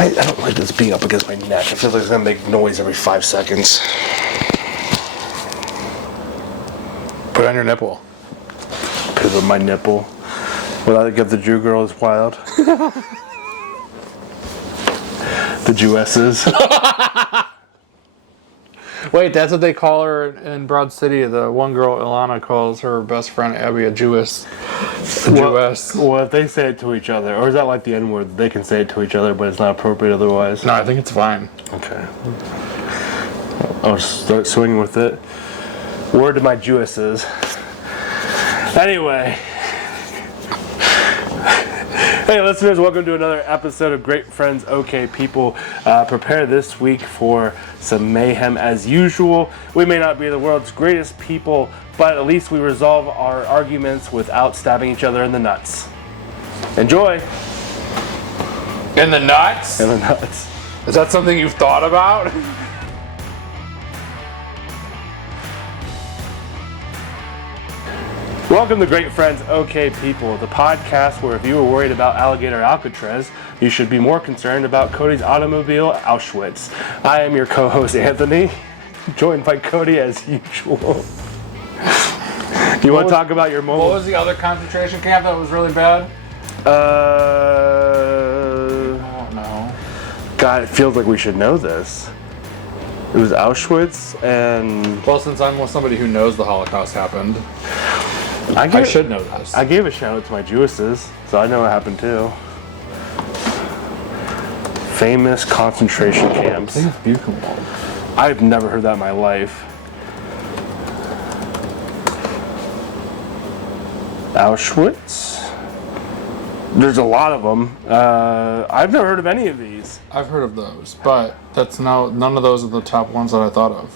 I don't like this being up against my neck. I feel like it's going to make noise every 5 seconds. Put it on your nipple. Put it on my nipple. Will I give the Jew girls wild? The Jewesses. Wait, that's what they call her in Broad City. The one girl, Ilana, calls her best friend Abby a Jewess. Jewess. Well, if they say it to each other, or is that like the N-word? They can say it to each other, but it's not appropriate otherwise. No, I think it's fine. Okay. I'll start swinging with it. Word to my Jewesses. Anyway. Hey listeners, welcome to another episode of Great Friends, OK People. Prepare this week for some mayhem as usual. We may not be the world's greatest people, but at least we resolve our arguments without stabbing each other in the nuts. Enjoy! In the nuts? In the nuts. Is that something you've thought about? Welcome to Great Friends, OK People, the podcast where if you were worried about alligator Alcatraz, you should be more concerned about Cody's automobile, Auschwitz. I am your co-host, Anthony, joined by Cody as usual. You want to talk about your moment? What was the other concentration camp that was really bad? I don't know. God, it feels like we should know this. It was Auschwitz and... Well, since I'm somebody who knows the Holocaust happened, I should know this. I gave a shout out to my Jewesses, so I know what happened too. Famous concentration camps. I think it's Buchenwald. I've never heard that in my life. Auschwitz? There's a lot of them. I've never heard of any of these. I've heard of those, but none of those are the top ones that I thought of.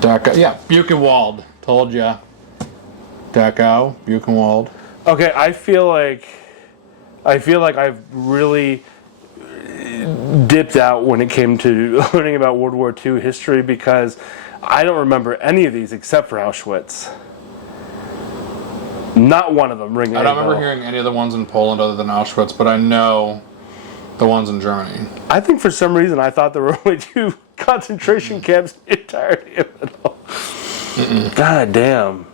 Dachau. Yeah, Buchenwald. Told ya. Dachau, Buchenwald. Okay, I feel like I've really dipped out when it came to learning about World War II history because I don't remember any of these except for Auschwitz. Not one of them ringing. I don't remember hearing any of the ones in Poland other than Auschwitz, but I know the ones in Germany. I think for some reason I thought there were only 2 concentration camps in the entirety of it all. God damn.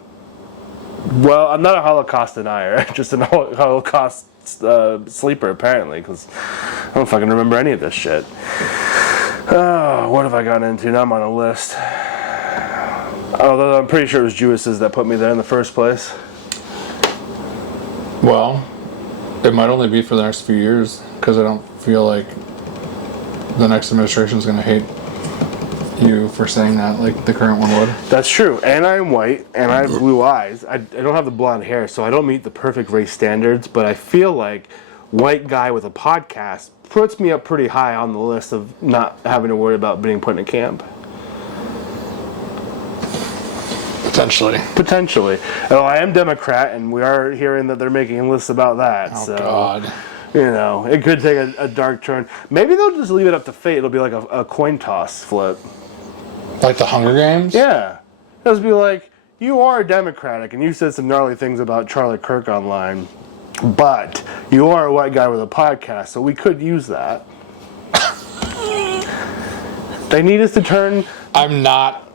Well, I'm not a Holocaust denier, just a Holocaust sleeper apparently, because I don't fucking remember any of this shit. Oh, what have I gotten into? Now I'm on a list. Although I'm pretty sure it was Jewesses that put me there in the first place. Well, it might only be for the next few years, because I don't feel like the next administration is going to hate you for saying that like the current one would. That's true, and I'm white, and I have blue eyes. I don't have the blonde hair, so I don't meet the perfect race standards, but I feel like white guy with a podcast puts me up pretty high on the list of not having to worry about being put in a camp. Potentially. Although I am Democrat, and we are hearing that they're making lists about that. Oh, so, God. You know, it could take a dark turn. Maybe they'll just leave it up to fate. It'll be like a coin toss flip. Like the Hunger Games? Yeah. It'll just be like, you are Democratic, and you said some gnarly things about Charlie Kirk online, but you are a white guy with a podcast, so we could use that. They need us to turn... I'm not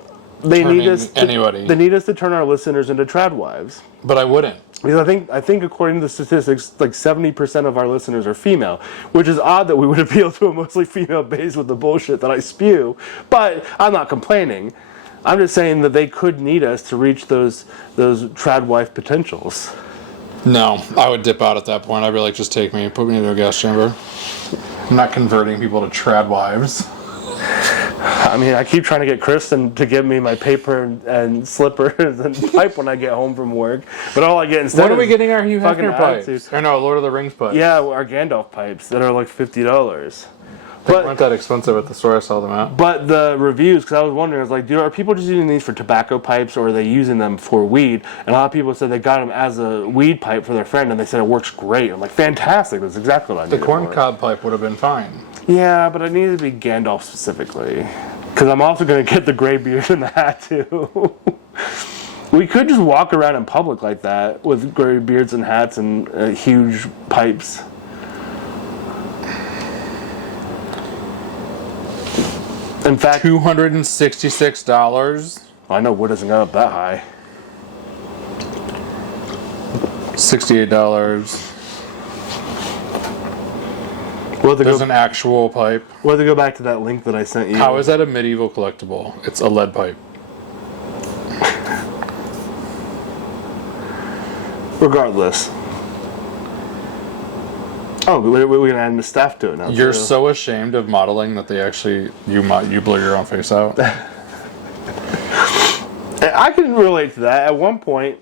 anybody. They need us to turn our listeners into tradwives. But I wouldn't. Because I think according to the statistics, like 70% of our listeners are female, which is odd that we would appeal to a mostly female base with the bullshit that I spew. But I'm not complaining. I'm just saying that they could need us to reach those tradwife potentials. No, I would dip out at that point. I'd be like, just take me, put me into a gas chamber. I'm not converting people to tradwives. I mean, I keep trying to get Kristen to give me my paper and slippers and pipe when I get home from work, but all I get instead When are we is getting our Hugh fucking Hefner pipes? attitude. Or no, Lord of the Rings pipes. Yeah, our Gandalf pipes that are like $50. They weren't that expensive at the store I saw them at. But the reviews, because I was wondering, I was like, are people just using these for tobacco pipes or are they using them for weed? And a lot of people said they got them as a weed pipe for their friend and they said it works great. I'm like, fantastic, that's exactly what I needed. The corncob pipe would have been fine. Yeah, but I needed to be Gandalf specifically. Because I'm also going to get the gray beard and the hat too. We could just walk around in public like that with gray beards and hats and huge pipes. In fact, $266. I know wood hasn't gone up that high. $68. There's an actual pipe. We'll have to go back to that link that I sent you. How is that a medieval collectible? It's a lead pipe. Regardless. Oh, we're going to add the staff to it now. You're so ashamed of modeling that they actually, you blur your own face out. I can relate to that. At one point,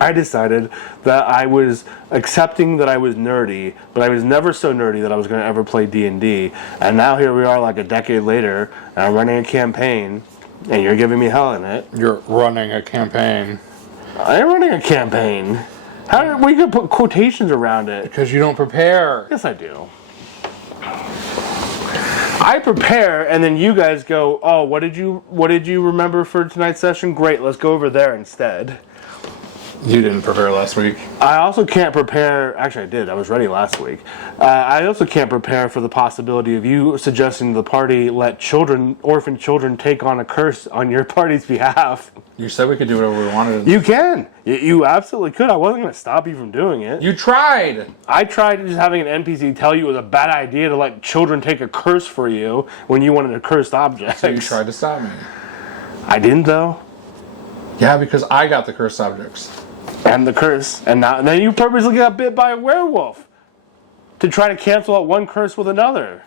I decided that I was accepting that I was nerdy, but I was never so nerdy that I was going to ever play D&D. And now here we are like a decade later, and I'm running a campaign, and you're giving me hell in it. You're running a campaign. I am running a campaign. We could put quotations around it. Because you don't prepare. Yes, I do. I prepare, and then you guys go, oh, what did you remember for tonight's session? Great, let's go over there instead. You didn't prepare last week. I also can't prepare. Actually, I did. I was ready last week. I also can't prepare for the possibility of you suggesting the party let orphan children, take on a curse on your party's behalf. You said we could do whatever we wanted. You can. You absolutely could. I wasn't going to stop you from doing it. You tried. I tried just having an NPC tell you it was a bad idea to let children take a curse for you when you wanted a cursed object. So you tried to stop me. I didn't, though. Yeah, because I got the cursed objects. And the curse. And then you purposely got bit by a werewolf to try to cancel out one curse with another.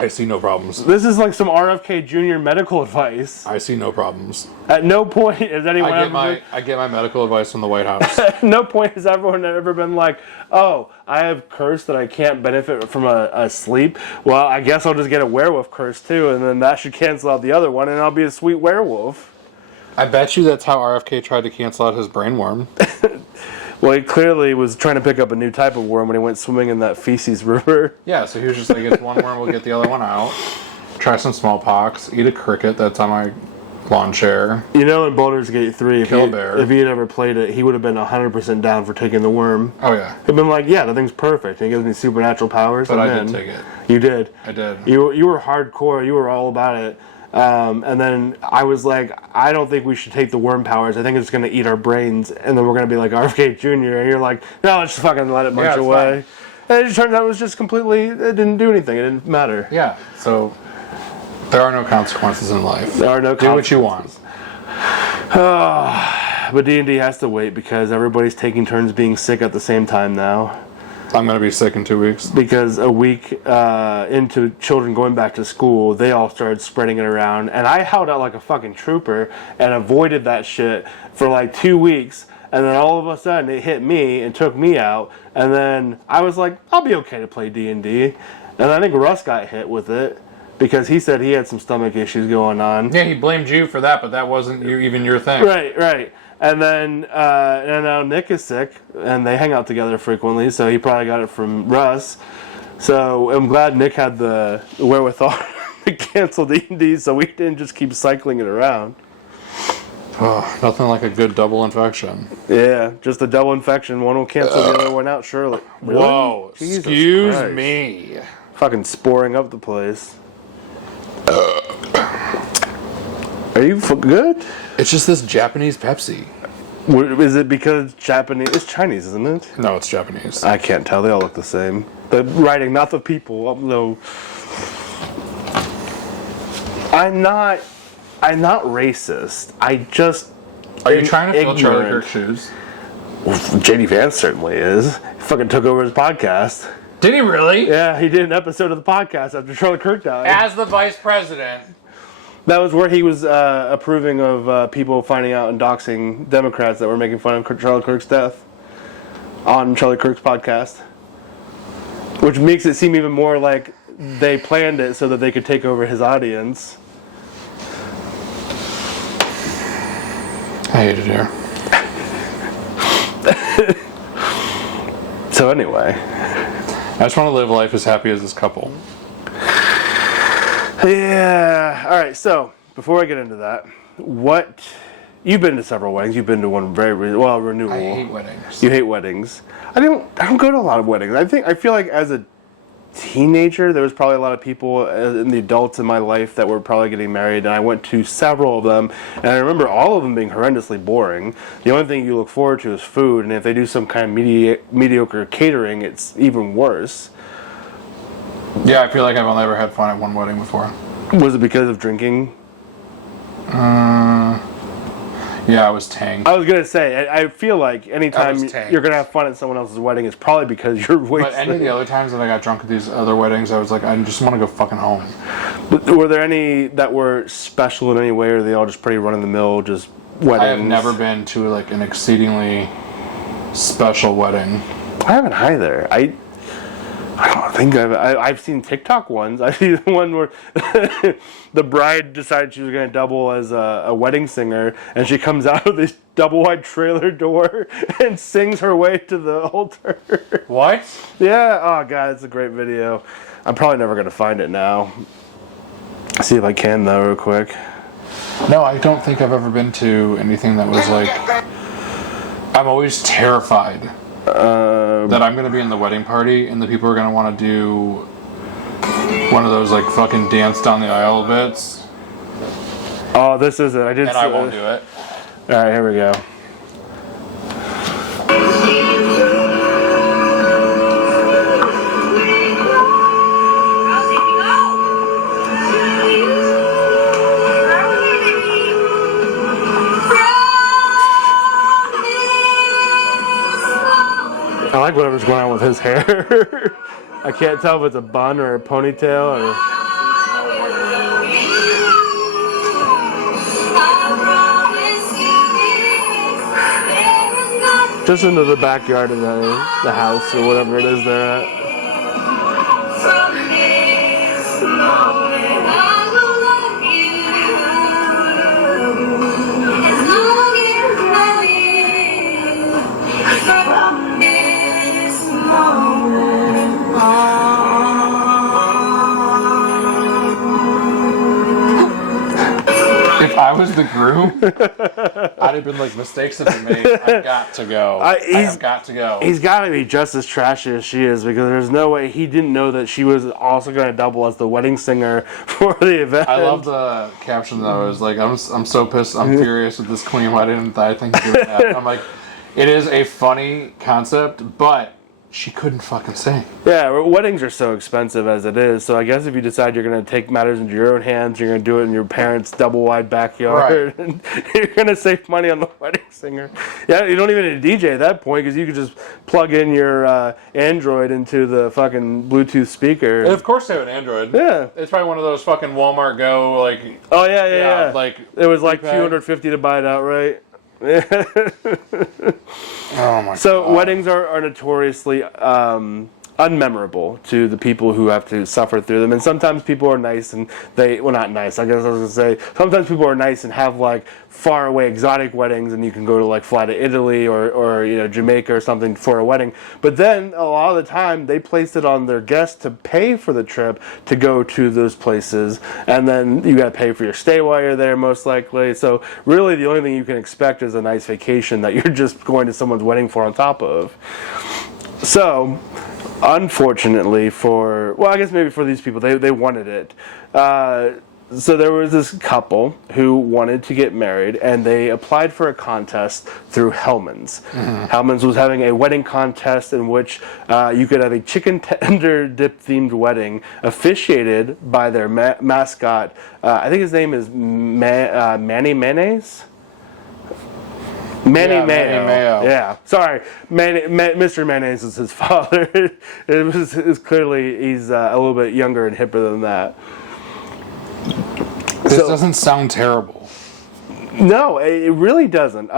I see no problems. This is like some RFK Jr. medical advice. I see no problems. At no point has anyone I get my medical advice from the White House. At no point has everyone ever been like, oh, I have curse that I can't benefit from a sleep. Well, I guess I'll just get a werewolf curse too, and then that should cancel out the other one, and I'll be a sweet werewolf. I bet you that's how RFK tried to cancel out his brainworm. Well, he clearly was trying to pick up a new type of worm when he went swimming in that feces river. Yeah, so he was just like, it's one worm, we'll get the other one out. Try some smallpox, eat a cricket that's on my lawn chair. You know, in Baldur's Gate 3, if he had ever played it, he would have been 100% down for taking the worm. Oh, yeah. He'd been like, yeah, the thing's perfect. And he gives me supernatural powers. But I did take it. You did. I did. You were hardcore. You were all about it. And then I was like, I don't think we should take the worm powers. I think it's going to eat our brains, and then we're going to be like RFK Jr. And you're like, no, let's just fucking let it munch away. Fine. And it turned out it was just completely, it didn't do anything. It didn't matter. Yeah, so there are no consequences in life. There are no consequences. Do what you want. But D&D has to wait because everybody's taking turns being sick at the same time now. I'm going to be sick in 2 weeks. Because a week into children going back to school, they all started spreading it around. And I held out like a fucking trooper and avoided that shit for like 2 weeks. And then all of a sudden it hit me and took me out. And then I was like, I'll be okay to play D&D. And I think Russ got hit with it because he said he had some stomach issues going on. Yeah, he blamed you for that, but that wasn't even your thing. Right. And then and now Nick is sick, and they hang out together frequently, so he probably got it from Russ. So I'm glad Nick had the wherewithal to cancel D&D, so we didn't just keep cycling it around. Oh, nothing like a good double infection. Yeah, just a double infection. One will cancel the other one out, surely. Really? Whoa, Jesus excuse Christ. me. Fucking sporing up the place. Are you good? It's just this Japanese Pepsi. Is it because Japanese? It's Chinese, isn't it? No, it's Japanese. I can't tell. They all look the same. The writing, not the people. Although I'm not racist. I just Are you trying to fill Charlie Kirk's shoes? Well, JD Vance certainly is. He fucking took over his podcast. Did he really? Yeah, he did an episode of the podcast after Charlie Kirk died. As the vice president. That was where he was approving of people finding out and doxing Democrats that were making fun of Charlie Kirk's death on Charlie Kirk's podcast. Which makes it seem even more like they planned it so that they could take over his audience. I hate it here. So anyway. I just want to live life as happy as this couple. Yeah. All right. So before I get into that, you've been to several weddings. You've been to one renewal. I hate weddings. You hate weddings. I don't go to a lot of weddings. I feel like as a teenager, there was probably a lot of people in the adults in my life that were probably getting married, and I went to several of them, and I remember all of them being horrendously boring. The only thing you look forward to is food, and if they do some kind of mediocre catering, it's even worse. Yeah, I feel like I've only ever had fun at one wedding before. Was it because of drinking? Yeah, I was tanked. I was gonna say, I feel like anytime you're gonna have fun at someone else's wedding, it's probably because you're wasted. But any of the other times that I got drunk at these other weddings, I was like, I just want to go fucking home. Were there any that were special in any way, or are they all just pretty run-of-the-mill, just weddings? I have never been to like an exceedingly special wedding. I haven't either. I don't think I've seen TikTok ones. I see the one where the bride decided she was going to double as a wedding singer, and she comes out of this double-wide trailer door and sings her way to the altar. What? Yeah. Oh, God, it's a great video. I'm probably never going to find it now. See if I can, though, real quick. No, I don't think I've ever been to anything that was like... I'm always terrified that I'm going to be in the wedding party and the people are going to want to do one of those like fucking dance down the aisle bits. Oh, this is it. And I won't do it. All right, here we go. I like whatever's going on with his hair. I can't tell if it's a bun or a ponytail or... Just into the backyard of the house or whatever it is they're at. If I was the groom, I'd have been like, mistakes have been made. I've got to go. I have got to go. He's got to be just as trashy as she is, because there's no way he didn't know that she was also going to double as the wedding singer for the event. I love the caption though. It's like, I'm so pissed. I'm furious with this queen. Why didn't I think of doing that? I'm like, it is a funny concept, but she couldn't fucking sing. Yeah, weddings are so expensive as it is, so I guess if you decide you're going to take matters into your own hands, you're going to do it in your parents' double-wide backyard, right. And you're going to save money on the wedding singer. Yeah, you don't even need a DJ at that point, because you could just plug in your Android into the fucking Bluetooth speaker. And of course they have an Android. Yeah. It's probably one of those fucking Walmart Go, like... Oh, yeah. Like, it was like $250 to buy it outright. Oh my so God. Weddings are notoriously unmemorable to the people who have to suffer through them, and sometimes people are nice and not nice, I guess I was gonna say, sometimes people are nice and have like far away exotic weddings, and you can go to like fly to Italy or Jamaica or something for a wedding, but then a lot of the time they place it on their guests to pay for the trip to go to those places, and then you got to pay for your stay while you're there most likely. So really the only thing you can expect is a nice vacation that you're just going to someone's wedding for on top of. So unfortunately I guess maybe for these people, they wanted it. So there was this couple who wanted to get married, and they applied for a contest through Hellman's. Mm-hmm. Hellman's was having a wedding contest in which you could have a chicken tender dip themed wedding officiated by their mascot. I think his name is Manny Mayonnaise? Manny Mayo. Yeah, sorry. Mr. Mayonnaise is his father. It's clearly he's a little bit younger and hipper than that. This doesn't sound terrible. No, it really doesn't.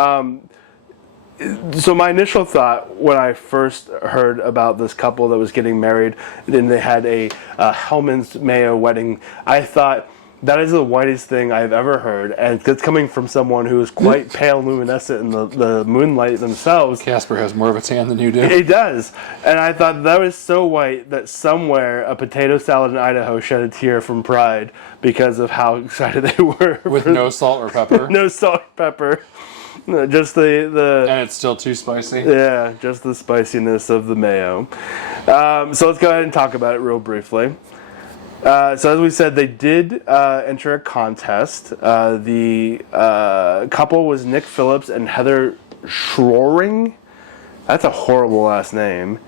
So my initial thought when I first heard about this couple that was getting married and they had a Hellman's Mayo wedding, I thought, that is the whitest thing I've ever heard, and it's coming from someone who is quite pale luminescent in the moonlight themselves. Casper has more of a tan than you do. He does. And I thought that was so white that somewhere a potato salad in Idaho shed a tear from pride because of how excited they were. With no salt or pepper? No salt or pepper. Just the And it's still too spicy? yeah, just the spiciness of the mayo. So let's go ahead and talk about it real briefly. So as we said, they did enter a contest. The couple was Nick Phillips and Heather Schroering. That's a horrible last name.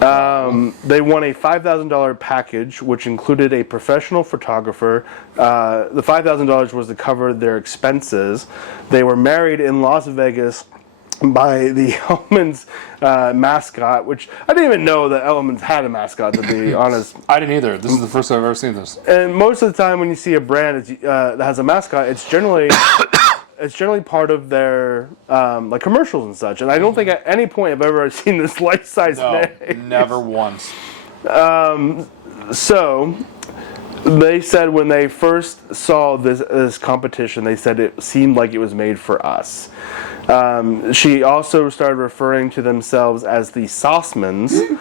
They won a $5,000 package, which included a professional photographer. The $5,000 was to cover their expenses. They were married in Las Vegas by the Hellman's mascot, which I didn't even know that Hellman's had a mascot, to be honest. I didn't either. This is the first time I've ever seen this. And most of the time when you see a brand that has a mascot, it's generally part of their like commercials and such. And I don't think at any point I've ever seen this life-size name. Never once. So they said when they first saw this competition, they said it seemed like it was made for us. She also started referring to themselves as the Saucemans.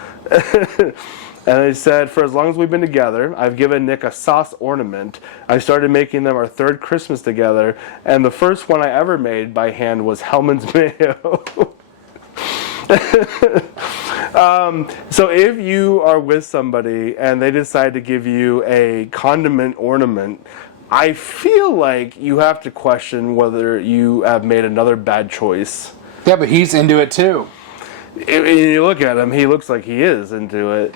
And they said, for as long as we've been together, I've given Nick a sauce ornament. I started making them our third Christmas together, and the first one I ever made by hand was Hellman's Mayo. So if you are with somebody and they decide to give you a condiment ornament, I feel like you have to question whether you have made another bad choice. Yeah, but he's into it too. If you look at him, he looks like he is into it.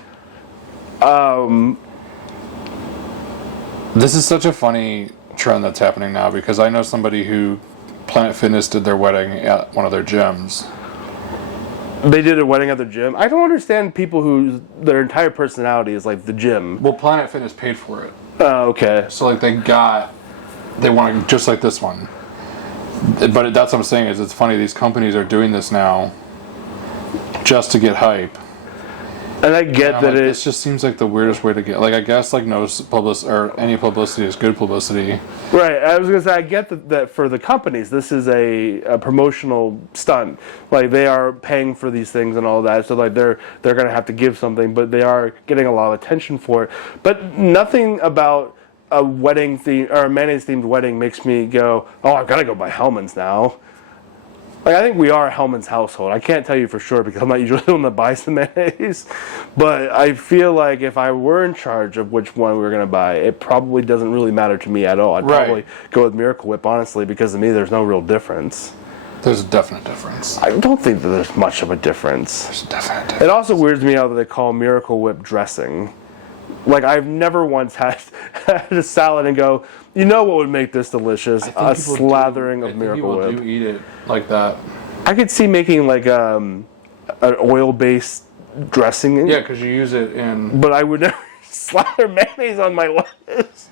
This is such a funny trend that's happening now because I know somebody who Planet Fitness did their wedding at one of their gyms. They did a wedding at the gym. I don't understand people who their entire personality is like the gym. Well, Planet Fitness paid for it. Oh, okay. So like they want just like this one. But that's what I'm saying is it's funny these companies are doing this now just to get hype. And I get that this just seems like the weirdest way to get. Like I guess like no publicity or any publicity is good publicity. Right. I was gonna say I get that for the companies this is a promotional stunt. Like they are paying for these things and all that, so like they're gonna have to give something, but they are getting a lot of attention for it. But nothing about a wedding theme or a mayonnaise themed wedding makes me go, oh, I've got to go buy Hellman's now. Like I think we are a Hellman's household. I can't tell you for sure because I'm not usually the one that buys the mayonnaise. But I feel like if I were in charge of which one we were going to buy, it probably doesn't really matter to me at all. I'd probably go with Miracle Whip, honestly, because to me there's no real difference. There's a definite difference. I don't think that there's much of a difference. There's a definite difference. It also weirds me out that they call Miracle Whip dressing. Like I've never once had a salad and go, you know what would make this delicious? A slathering of Miracle Whip. People do eat it like that. I could see making like an oil-based dressing. Yeah, because you use it in. But I would never slather mayonnaise on my lettuce.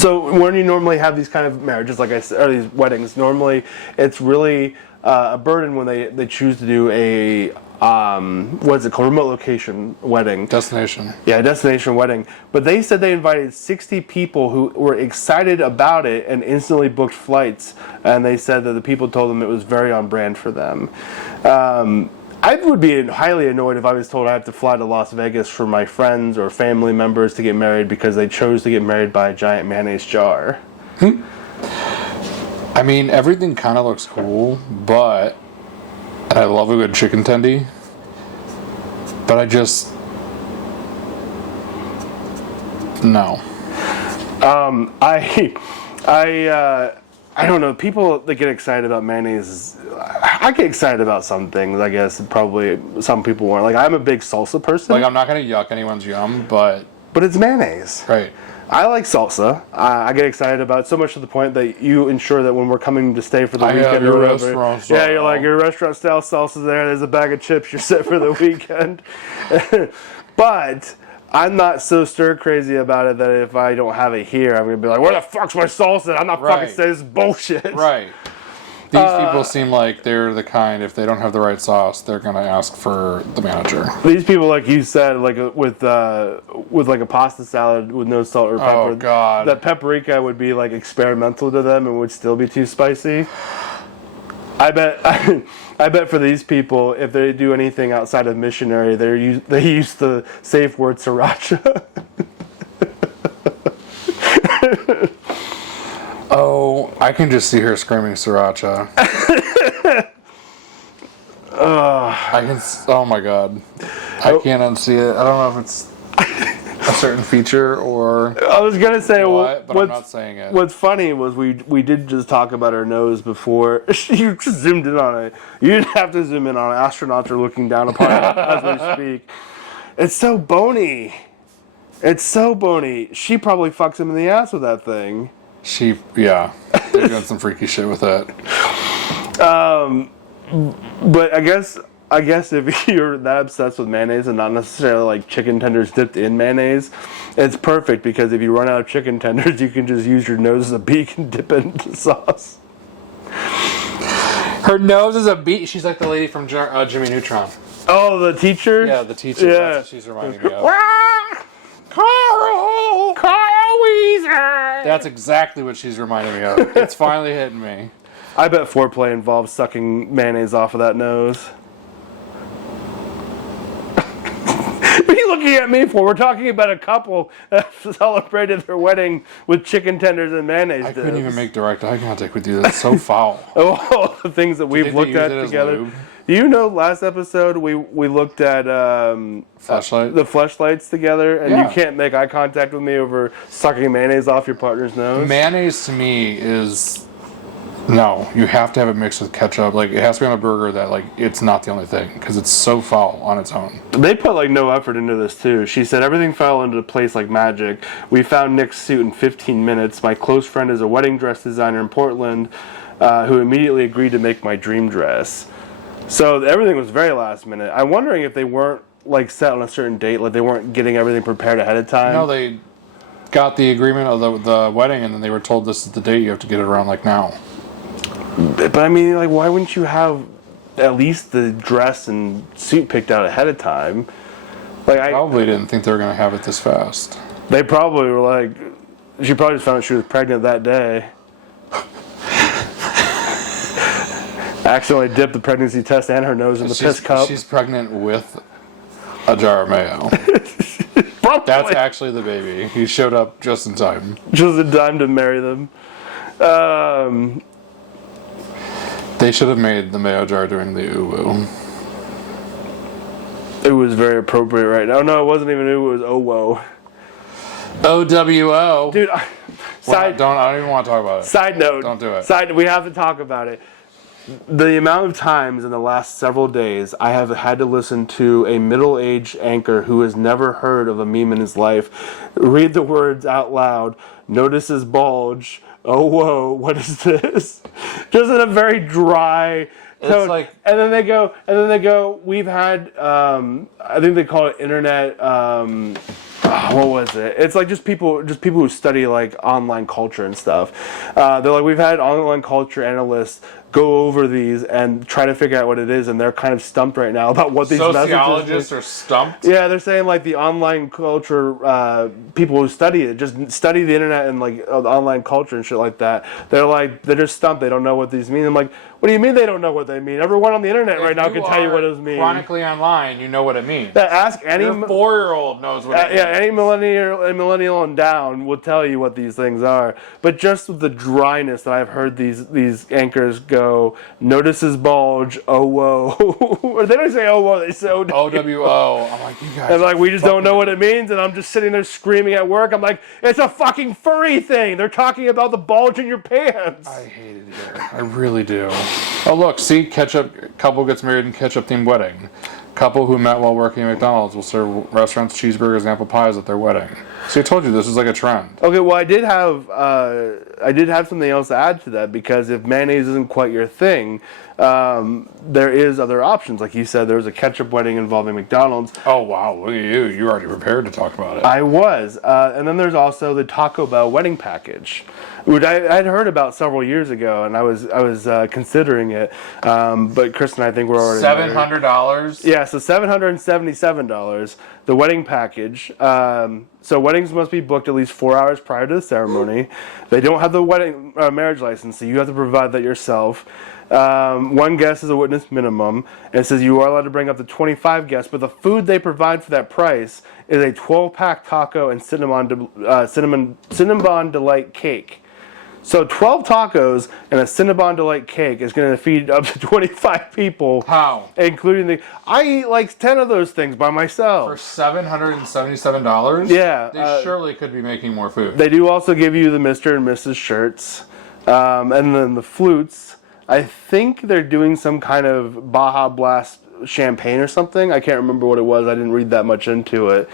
So when you normally have these kind of marriages, like I said, or these weddings, normally it's really a burden when they choose to do a what's it called? Remote location wedding. Destination. Yeah, destination wedding. But they said they invited 60 people who were excited about it and instantly booked flights. And they said that the people told them it was very on brand for them. I would be highly annoyed if I was told I have to fly to Las Vegas for my friends or family members to get married because they chose to get married by a giant mayonnaise jar. I mean, everything kind of looks cool, but I love a good chicken tendy. But I just no. I don't know. People that get excited about mayonnaise, I get excited about some things. I guess probably some people weren't. Like I'm a big salsa person. Like I'm not gonna yuck anyone's yum, but it's mayonnaise. Right. I like salsa. I get excited about it so much to the point that you ensure that when we're coming to stay for the weekend or whatever, you're like your restaurant style salsa's there. There's a bag of chips. You're set for the weekend. But I'm not so stir crazy about it that if I don't have it here, I'm gonna be like, where the fuck's my salsa? I'm not fucking saying this bullshit. Right. These people seem like they're the kind, if they don't have the right sauce, they're going to ask for the manager. These people, like you said, like with like a pasta salad with no salt or pepper. Oh, God. That paprika would be like experimental to them and would still be too spicy. I bet for these people, if they do anything outside of missionary, they use the safe word sriracha. Oh, I can just see her screaming sriracha. Oh my god. I can't unsee it. I don't know if it's a certain feature or I was gonna say what, but I'm not saying it. What's funny was we did just talk about her nose before. You just zoomed in on it. You didn't have to zoom in on it. Astronauts are looking down upon it as we speak. It's so bony. It's so bony. She probably fucks him in the ass with that thing. They're doing some freaky shit with that. But I guess if you're that obsessed with mayonnaise and not necessarily like chicken tenders dipped in mayonnaise, it's perfect because if you run out of chicken tenders, you can just use your nose as a beak and dip it into sauce. Her nose is a beak. She's like the lady from Jimmy Neutron. Oh, the teacher? Yeah, the teacher. Yeah. That's what she's reminding me of. Carl Weezer! That's exactly what she's reminding me of. It's finally hitting me. I bet foreplay involves sucking mayonnaise off of that nose. What are you looking at me for? We're talking about a couple that celebrated their wedding with chicken tenders and mayonnaise I dips. couldn't even make direct eye contact with you. That's so foul. Oh, the things that we've looked at together. You know, last episode we looked at Fleshlight? the fleshlights together, and Yeah. you can't make eye contact with me over sucking mayonnaise off your partner's nose. Mayonnaise to me is no. You have to have it mixed with ketchup. Like it has to be on a burger that like it's not the only thing because it's so foul on its own. They put like no effort into this too. She said everything fell into place like magic. We found Nick's suit in 15 minutes. My close friend is a wedding dress designer in Portland, who immediately agreed to make my dream dress. So everything was very last minute. I'm wondering if they weren't like set on a certain date, like they weren't getting everything prepared ahead of time. No, they got the agreement of the wedding, and then they were told this is the date you have to get it around like now. But I mean, like, why wouldn't you have at least the dress and suit picked out ahead of time? Like, I Probably didn't think they were going to have it this fast. They probably were like, she probably just found out she was pregnant that day. Accidentally dipped the pregnancy test and her nose in the piss cup. She's pregnant with a jar of mayo. That's actually the baby. He showed up just in time. Just in time to marry them. They should have made the mayo jar doing the ooh-woo. It was very appropriate right now. No, it wasn't even ooh, it was oh whoa. O-W-O. Dude, I side don't even want to talk about it. Side note. Don't do it. We have to talk about it. The amount of times in the last several days I have had to listen to a middle-aged anchor who has never heard of a meme in his life read the words out loud, notice his bulge, oh whoa, what is this? Just in a very dry tone. It's like, and then they go, we've had, I think they call it internet, what was it? It's like just people who study like online culture and stuff. They're like, we've had online culture analysts go over these and try to figure out what it is, and they're kind of stumped right now about what these sociologists are stumped. Yeah, they're saying like the online culture people who study it, just study the internet and like online culture and shit like that. They're just stumped. They don't know what these mean. I'm like, what do you mean they don't know what they mean? Everyone on the internet right now can tell you what it means. Chronically online, you know what it means. Ask any Your 4-year-old knows what it means. Yeah, any millennial and down will tell you what these things are. But just with the dryness that I've heard these anchors go, notice his bulge, oh whoa. They don't say oh whoa, they say O-W-O. I'm like, you guys. And like, we just don't know what it means, and I'm just sitting there screaming at work. I'm like, it's a fucking furry thing. They're talking about the bulge in your pants. I hated it. I really do. Oh look, see, couple gets married in ketchup-themed wedding. Couple who met while working at McDonald's will serve restaurants cheeseburgers and apple pies at their wedding. See, I told you this is like a trend. Okay, well, I did have something else to add to that, because if mayonnaise isn't quite your thing, there is other options. Like you said, there was a ketchup wedding involving McDonald's. Oh wow, look at you! You're already prepared to talk about it. I was, and then there's also the Taco Bell wedding package, which I'd heard about several years ago, and I was considering it, but Chris and I think we're already $700. Yeah, so $777, the wedding package. So weddings must be booked at least 4 hours prior to the ceremony. They don't have the wedding marriage license, so you have to provide that yourself. One guest is a witness minimum, and it says you are allowed to bring up to 25 guests, but the food they provide for that price is a 12-pack taco and cinnamon delight cake. So 12 tacos and a Cinnabon Delight cake is going to feed up to 25 people. How? Including the... I eat like 10 of those things by myself. For $777? Yeah. They surely could be making more food. They do also give you the Mr. and Mrs. shirts. And then the flutes. I think they're doing some kind of Baja Blast champagne or something. I can't remember what it was. I didn't read that much into it.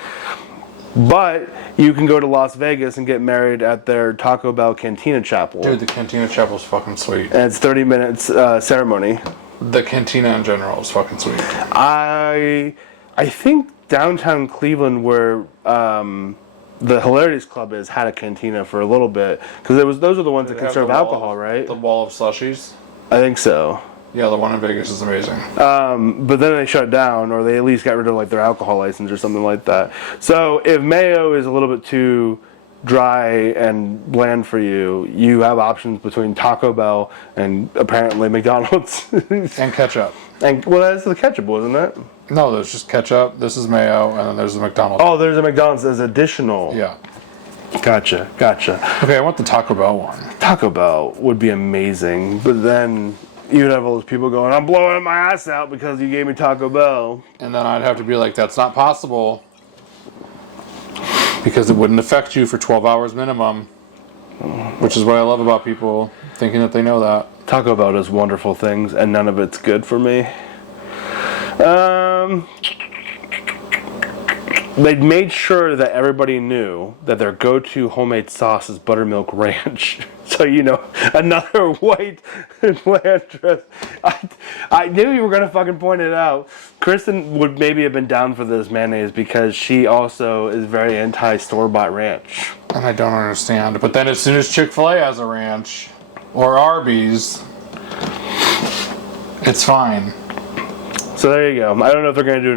But you can go to Las Vegas and get married at their Taco Bell Cantina Chapel. Dude, the Cantina Chapel's fucking sweet. And it's 30 minutes ceremony. The Cantina in general is fucking sweet. I think downtown Cleveland, where the Hilarities Club is, had a cantina for a little bit. Because those are the ones that can serve alcohol, right? The wall of slushies? I think so. Yeah, the one in Vegas is amazing. But then they shut it down, or they at least got rid of like their alcohol license or something like that. So if mayo is a little bit too dry and bland for you, you have options between Taco Bell and apparently McDonald's. And ketchup. And well, that's the ketchup, wasn't it? No, there's just ketchup. This is mayo, and then there's the McDonald's. Oh, there's a McDonald's as additional. Yeah. Gotcha. Okay, I want the Taco Bell one. Taco Bell would be amazing, but then you'd have all those people going, I'm blowing my ass out because you gave me Taco Bell. And then I'd have to be like, that's not possible. Because it wouldn't affect you for 12 hours minimum. Which is what I love about people thinking that they know that. Taco Bell does wonderful things, and none of it's good for me. They made sure that everybody knew that their go-to homemade sauce is buttermilk ranch. So, another white land dress. I knew you were going to fucking point it out. Kristen would maybe have been down for this mayonnaise because she also is very anti-store-bought ranch. And I don't understand. But then as soon as Chick-fil-A has a ranch, or Arby's, it's fine. So there you go. I don't know if they're going to do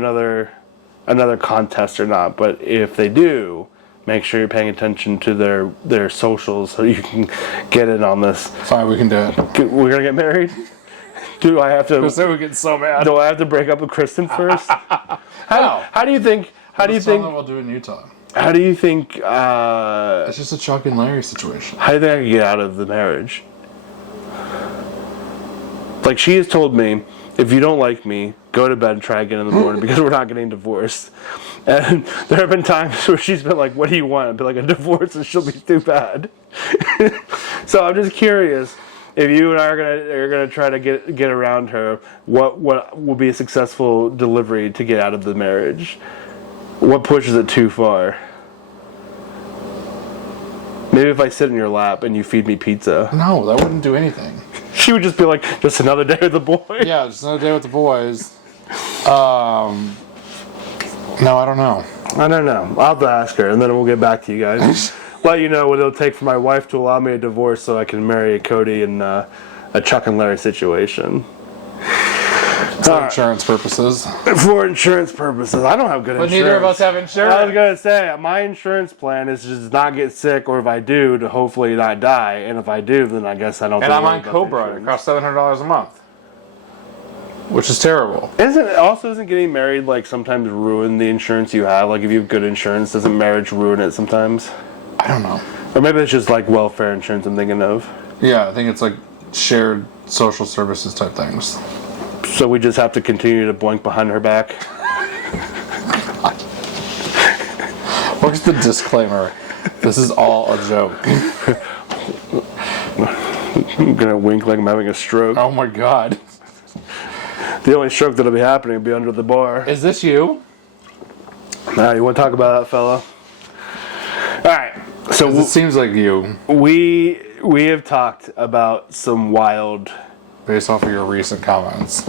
another contest or not, but if they do, make sure you're paying attention to their socials so you can get in on this. Fine, we can do it. We're going to get married? Do I have to... Because then we get so mad. Do I have to break up with Kristen first? How do you think... We'll do it in Utah. How do you think... It's just a Chuck and Larry situation. How do you think I can get out of the marriage? Like, she has told me, if you don't like me, go to bed and try again in the morning because we're not getting divorced. And there have been times where she's been like, what do you want? I'd be like, a divorce, and she'll be too bad. So I'm just curious, if you and I are gonna try to get around her, what will be a successful delivery to get out of the marriage? What pushes it too far? Maybe if I sit in your lap and you feed me pizza. No, that wouldn't do anything. She would just be like, just another day with the boys. Yeah, just another day with the boys. No, I don't know. I'll have to ask her, and then we'll get back to you guys. Let you know what it'll take for my wife to allow me a divorce so I can marry a Cody in a Chuck and Larry situation. For insurance purposes. For insurance purposes. I don't have good insurance. But neither of us have insurance. I was going to say, my insurance plan is to just not get sick, or if I do, to hopefully not die. And if I do, then I guess I don't And I'm on Cobra. It costs $700 a month. Which is terrible. Isn't getting married like sometimes ruin the insurance you have? Like if you have good insurance, doesn't marriage ruin it sometimes? I don't know. Or maybe it's just like welfare insurance I'm thinking of. Yeah, I think it's like shared social services type things. So we just have to continue to boink behind her back? What's the disclaimer? This is all a joke. I'm gonna wink like I'm having a stroke. Oh my god. The only stroke that'll be happening will be under the bar. Is this you? Now, you want to talk about that, fella? Alright, so it seems like you. We have talked about some wild... Based off of your recent comments.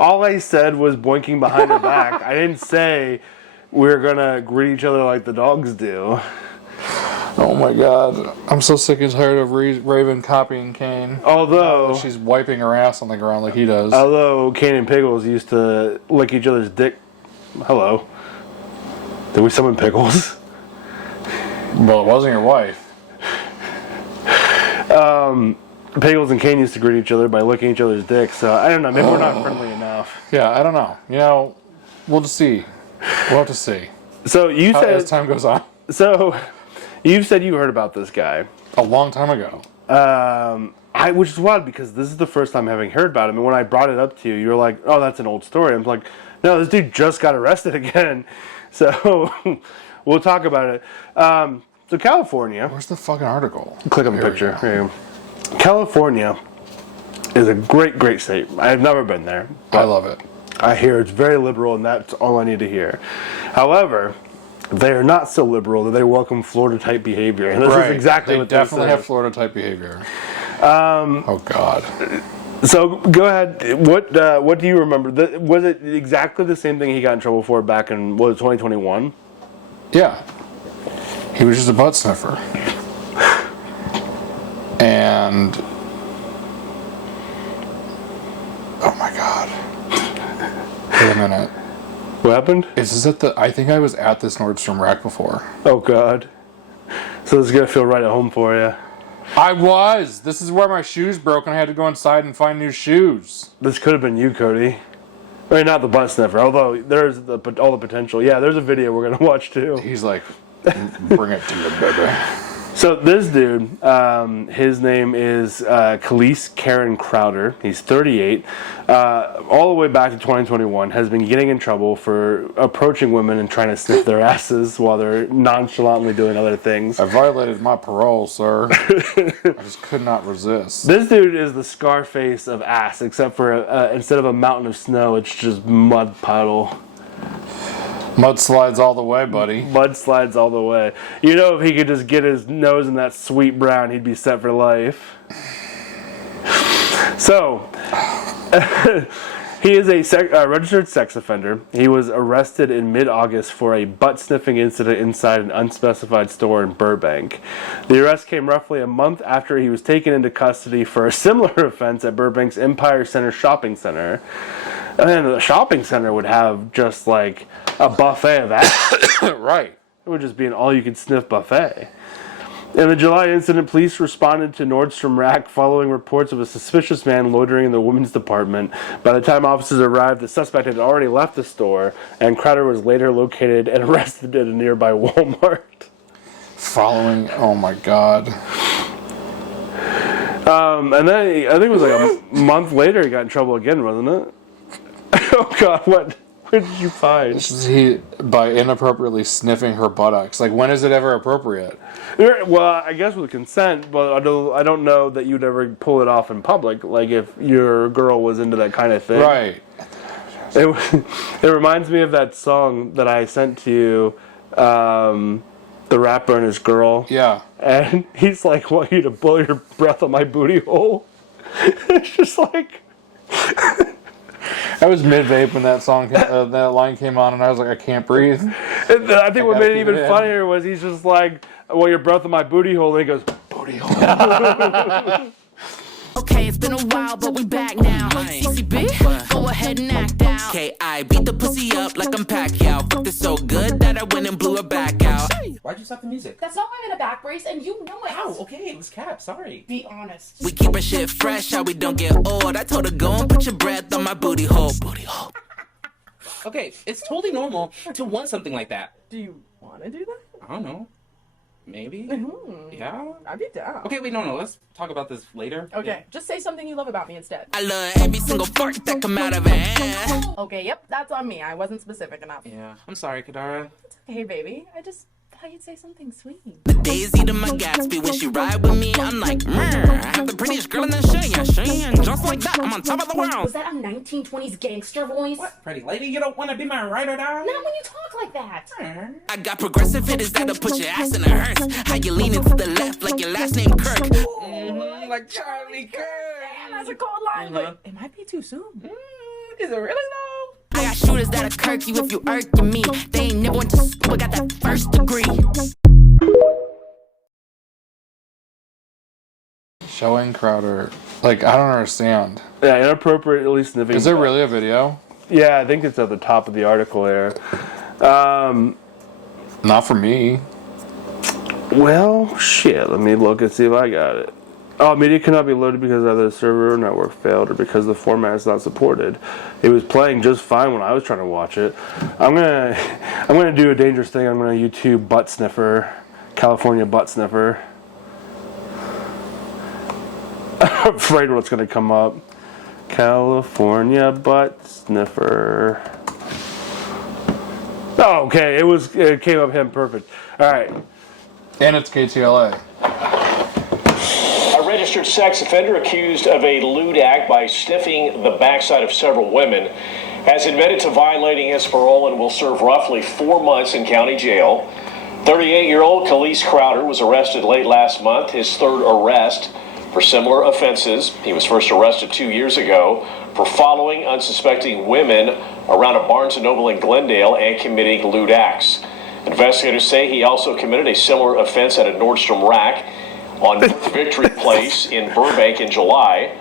All I said was boinking behind her back. I didn't say we're gonna greet each other like the dogs do. Oh my god. I'm so sick and tired of Raven copying Kane. Although... she's wiping her ass on the ground like he does. Although Kane and Pickles used to lick each other's dick... Hello. Did we summon Pickles? Well, it wasn't your wife. Pickles and Kane used to greet each other by licking each other's dicks, so I don't know, maybe we're not friendly enough. Yeah, I don't know. We'll just see. We'll have to see. So you said... As time goes on. So... You've said you heard about this guy. A long time ago. Which is wild because this is the first time having heard about him. And when I brought it up to you, you were like, "Oh, that's an old story." I'm like, "No, this dude just got arrested again." So we'll talk about it. So California. Where's the fucking article? Click on the picture. Here you go. California is a great, great state. I've never been there. I love it. I hear it's very liberal, and that's all I need to hear. However, they are not so liberal that they welcome Florida-type behavior. And this is exactly what they definitely have Florida-type behavior. Oh, God. So, go ahead. What do you remember? Was it exactly the same thing he got in trouble for back in, 2021? Yeah. He was just a butt sniffer. And... oh, my God. Wait a minute. What happened? I think I was at this Nordstrom rack before. Oh, God. So this is going to feel right at home for you. I was! This is where my shoes broke and I had to go inside and find new shoes. This could have been you, Cody. I mean, not the butt sniffer, although there's all the potential. Yeah, there's a video we're going to watch, too. He's like, bring it to you, baby. So this dude, his name is Khalees Karen Crowder. He's 38. All the way back to 2021, has been getting in trouble for approaching women and trying to sniff their asses while they're nonchalantly doing other things. I violated my parole, sir. I just could not resist. This dude is the Scarface of ass, except for instead of a mountain of snow, it's just mud puddle. Mudslides all the way, buddy. Mudslides all the way. You know, if he could just get his nose in that sweet brown, he'd be set for life. So, he is a registered sex offender. He was arrested in mid-August for a butt-sniffing incident inside an unspecified store in Burbank. The arrest came roughly a month after he was taken into custody for a similar offense at Burbank's Empire Center Shopping Center. And the shopping center would have just like a buffet of ass. Right. It would just be an all-you-can-sniff buffet. In the July incident, police responded to Nordstrom Rack following reports of a suspicious man loitering in the women's department. By the time officers arrived, the suspect had already left the store, and Crowder was later located and arrested at a nearby Walmart. Oh my God. And then, I think it was like a month later, he got in trouble again, wasn't it? Oh God, what? Where did you find? By inappropriately sniffing her buttocks. Like, when is it ever appropriate? Well, I guess with consent, but I don't know that you'd ever pull it off in public, like if your girl was into that kind of thing. Right. It reminds me of that song that I sent to you, the rapper and his girl. Yeah. And he's like, want you to blow your breath on my booty hole. It's just like... I was mid-vape when that line came on, and I was like, I can't breathe. I think what made it even funnier was he's just like, well, your breath on my booty hole, and he goes, booty hole. Okay, it's been a while, but we back now. CCB, go ahead and act out. Okay, I beat the pussy up like I'm Pacquiao. Fucked it so good that I went and blew her back out. Why'd you stop the music? That's not why I'm in a back brace, and you know it. Ow, okay, it was Cap, sorry. Be honest. We keep our shit fresh, how we don't get old. I told her, go and put your breath on my booty hole. Booty hole. Okay, it's totally normal to want something like that. Do you want to do that? I don't know. Maybe? Yeah? I'd be down. Okay, wait, no, let's talk about this later. Okay, just say something you love about me instead. I love every single fart that come out of her ass. Okay, yep, that's on me. I wasn't specific enough. Yeah, I'm sorry, Kadara. It's okay, baby. I just thought you'd say something sweet. The days eating my Gatsby when she ride with me. I'm like, I have the prettiest girl in the Cheyenne. Just like that, I'm on top of the world. Was that a 1920s gangster voice? What, pretty lady? You don't want to be my ride or die? Not when you talk like that. I got progressive hitters that'll put your ass in a hearse. How you leaning to the left like your last name Kirk. Like Charlie Kirk. Damn, that's a cold line, but it might be too soon. Is it really though? I got shooters that'll kirk you if you irking me. They ain't never went to school, but got that first degree. Showing Crowder. Like, I don't understand. Yeah, inappropriately sniffing. Is there really a video? Yeah, I think it's at the top of the article there. Not for me. Well, shit, let me look and see if I got it. Oh, media cannot be loaded because either the server or network failed or because the format is not supported. It was playing just fine when I was trying to watch it. I'm gonna do a dangerous thing. I'm gonna YouTube butt sniffer California butt sniffer. I'm afraid what's going to come up. California butt sniffer. Oh, okay. It came up him perfect. All right. And it's KTLA. A registered sex offender accused of a lewd act by sniffing the backside of several women has admitted to violating his parole and will serve roughly 4 months in county jail. 38-year-old Khalees Crowder was arrested late last month, his third arrest for similar offenses. He was first arrested 2 years ago for following unsuspecting women around a Barnes & Noble in Glendale and committing lewd acts. Investigators say he also committed a similar offense at a Nordstrom Rack on Victory Place in Burbank in July.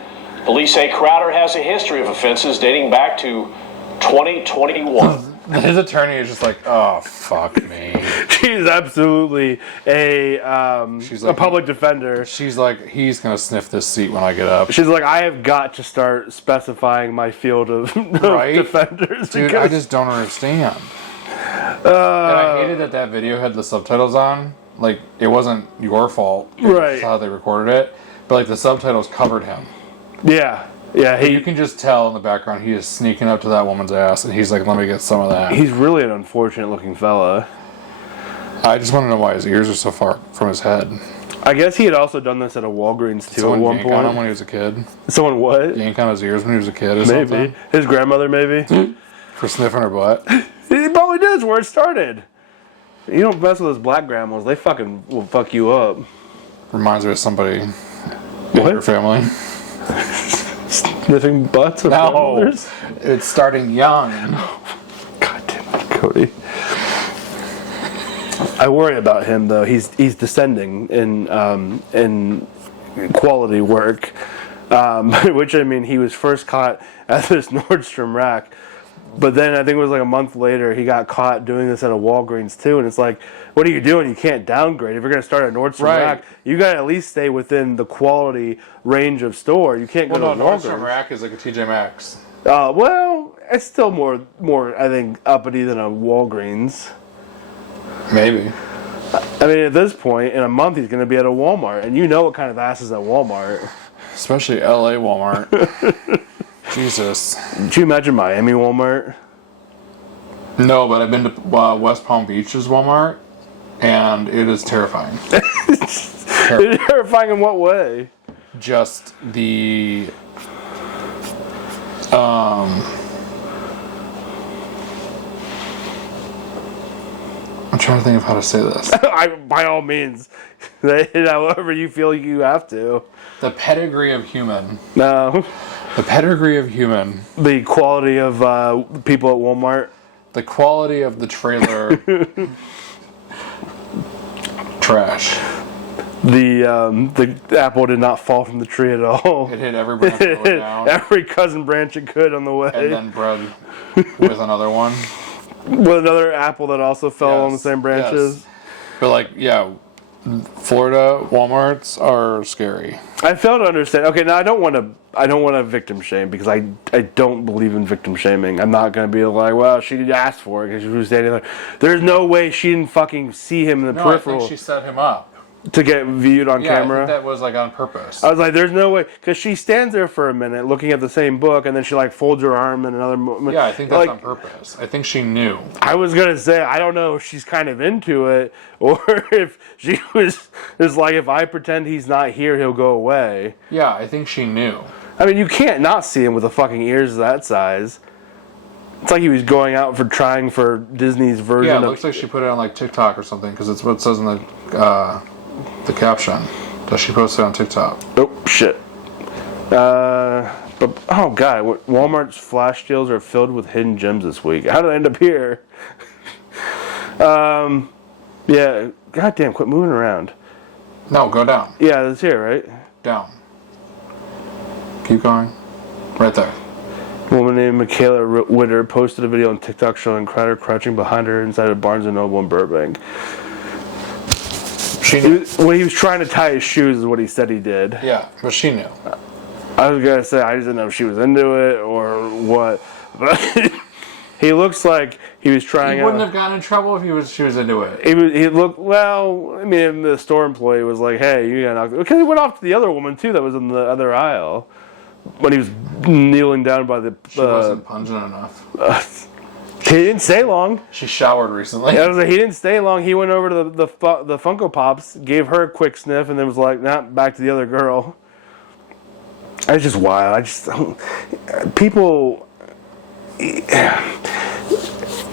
Police say Crowder has a history of offenses dating back to 2021. His attorney is just like, oh, fuck me. She's absolutely a public defender. She's like, he's going to sniff this seat when I get up. She's like, I have got to start specifying my field of defenders. Dude, I just don't understand. And I hated that video had the subtitles on. Like, it wasn't your fault. Right. That's how they recorded it. But, like, the subtitles covered him. Yeah. Yeah, You can just tell in the background he is sneaking up to that woman's ass, and he's like, let me get some of that. He's really an unfortunate looking fella. I just want to know why his ears are so far from his head. I guess he had also done this at a Walgreens too at one yank on him point. when he was a kid. Someone what? Yank on his ears when he was a kid or Maybe. something. His grandmother maybe? For sniffing her butt. He probably does where it started. You don't mess with those black grandmas, they fucking will fuck you up. Reminds me of somebody in What? your family. Sniffing butts of grandmothers? It's starting young. God damn it, Cody. I worry about him though. He's descending in quality work, which I mean he was first caught at this Nordstrom Rack, but then I think it was like a month later he got caught doing this at a Walgreens too, and it's like, what are you doing? You can't downgrade. If you're gonna start at Nordstrom Rack, you gotta at least stay within the quality range of store. You can't go to Walgreens. Nordstrom Rack is like a TJ Maxx. Well, it's still more I think uppity than a Walgreens. Maybe. I mean, at this point, in a month, he's going to be at a Walmart, and you know what kind of ass is at Walmart. Especially LA Walmart. Jesus. Did you imagine Miami Walmart? No, but I've been to West Palm Beach's Walmart, and it is terrifying. Terrifying in what way? Just the I'm trying to think of how to say this. By all means, however you feel you have to. The pedigree of human. No. The pedigree of human. The quality of people at Walmart. The quality of the trailer. Trash. The apple did not fall from the tree at all. It hit every branch on the way down. Every cousin branch it could on the way. And then bred with another one. With another apple that also fell on the same branches. Yes. But like, yeah, Florida Walmarts are scary. I fail to understand. Okay, now I don't want to victim shame because I don't believe in victim shaming. I'm not going to be like, well, she asked for it because she was standing there. There's no way she didn't fucking see him in the peripheral. I think she set him up. To get viewed on camera? I think that was like on purpose. I was like, there's no way. Because she stands there for a minute looking at the same book and then she like folds her arm in another moment. Yeah, I think that's like, on purpose. I think she knew. I was going to say, I don't know if she's kind of into it or if she was like, if I pretend he's not here, he'll go away. Yeah, I think she knew. I mean, you can't not see him with the fucking ears that size. It's like he was going out for trying for Disney's version of... Yeah, it looks like she put it on like TikTok or something because it's what it says in the caption. Does she post it on TikTok? Oh, shit. But, oh, God. Walmart's flash deals are filled with hidden gems this week. How did I end up here? Yeah. Goddamn, quit moving around. No, go down. Yeah, it's here, right? Down. Keep going. Right there. A woman named Michaela Witter posted a video on TikTok showing Crowder crouching behind her inside of Barnes & Noble in Burbank. She knew. When he was trying to tie his shoes is what he said he did. Yeah, but she knew. I was going to say, I just didn't know if she was into it or what. But He looks like he was trying. He wouldn't have gotten in trouble if she was into it. He looked well. I mean, the store employee was like, "Hey, you got knocked," because he went off to the other woman too that was in the other aisle when he was kneeling down by the. She wasn't pungent enough. He didn't stay long. She showered recently. I was like, he didn't stay long. He went over to the Funko Pops, gave her a quick sniff, and then was like, "Nah, back to the other girl." It's just wild. I just people.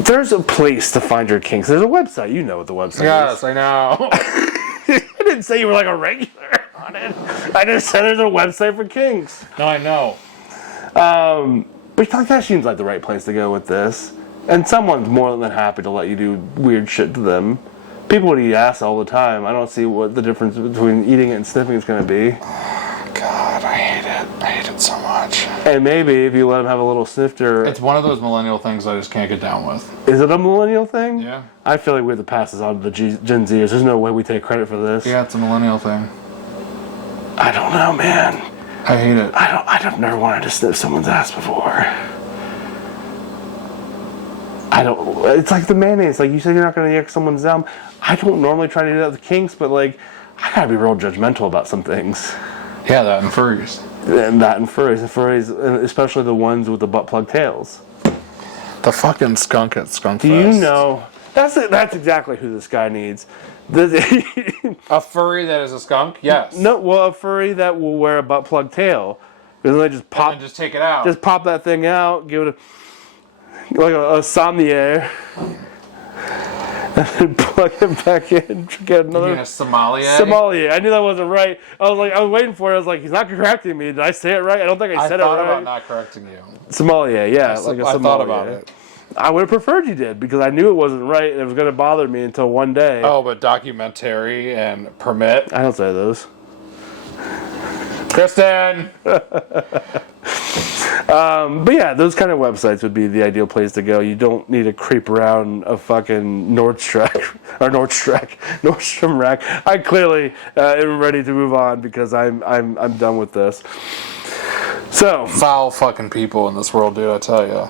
There's a place to find your kinks. There's a website. You know what the website is. Yes, I know. I didn't say you were like a regular on it. I just said there's a website for kinks. No, I know. But that seems like the right place to go with this. And someone's more than happy to let you do weird shit to them. People would eat ass all the time. I don't see what the difference between eating it and sniffing is going to be. God, I hate it. I hate it so much. And maybe if you let them have a little snifter... It's one of those millennial things I just can't get down with. Is it a millennial thing? Yeah. I feel like we have to pass this on to the Gen Zers. There's no way we take credit for this. Yeah, it's a millennial thing. I don't know, man. I hate it. I've never wanted to sniff someone's ass before. It's like the mayonnaise. Like, you said you're not going to yuck someone's down. I don't normally try to do that with kinks, but, like, I gotta be real judgmental about some things. Yeah, that and furries. And furries, especially the ones with the butt plug tails. The fucking skunk at Skunk Do Fest. you know? That's exactly who this guy needs. A furry that is a skunk? Yes. No, well, a furry that will wear a butt plug tail. Because then they just pop, And then just take it out. just pop that thing out, give it like a sommelier, and then plug it back in, get You another. mean a sommelier? Sommelier. I knew that wasn't right. I was waiting for it. I was like, he's not correcting me. Did I say it right? I don't think I said it thought right. about not correcting you. Sommelier, yeah, like a sommelier. I thought about it. I would have preferred you did because I knew it wasn't right and it was going to bother me until one day. Oh, but documentary and permit. I don't say those. Kristen! But yeah, those kind of websites would be the ideal place to go. You don't need to creep around a fucking Nordstrom rack. I clearly am ready to move on because I'm done with this. So Foul fucking people in this world, dude, I tell you.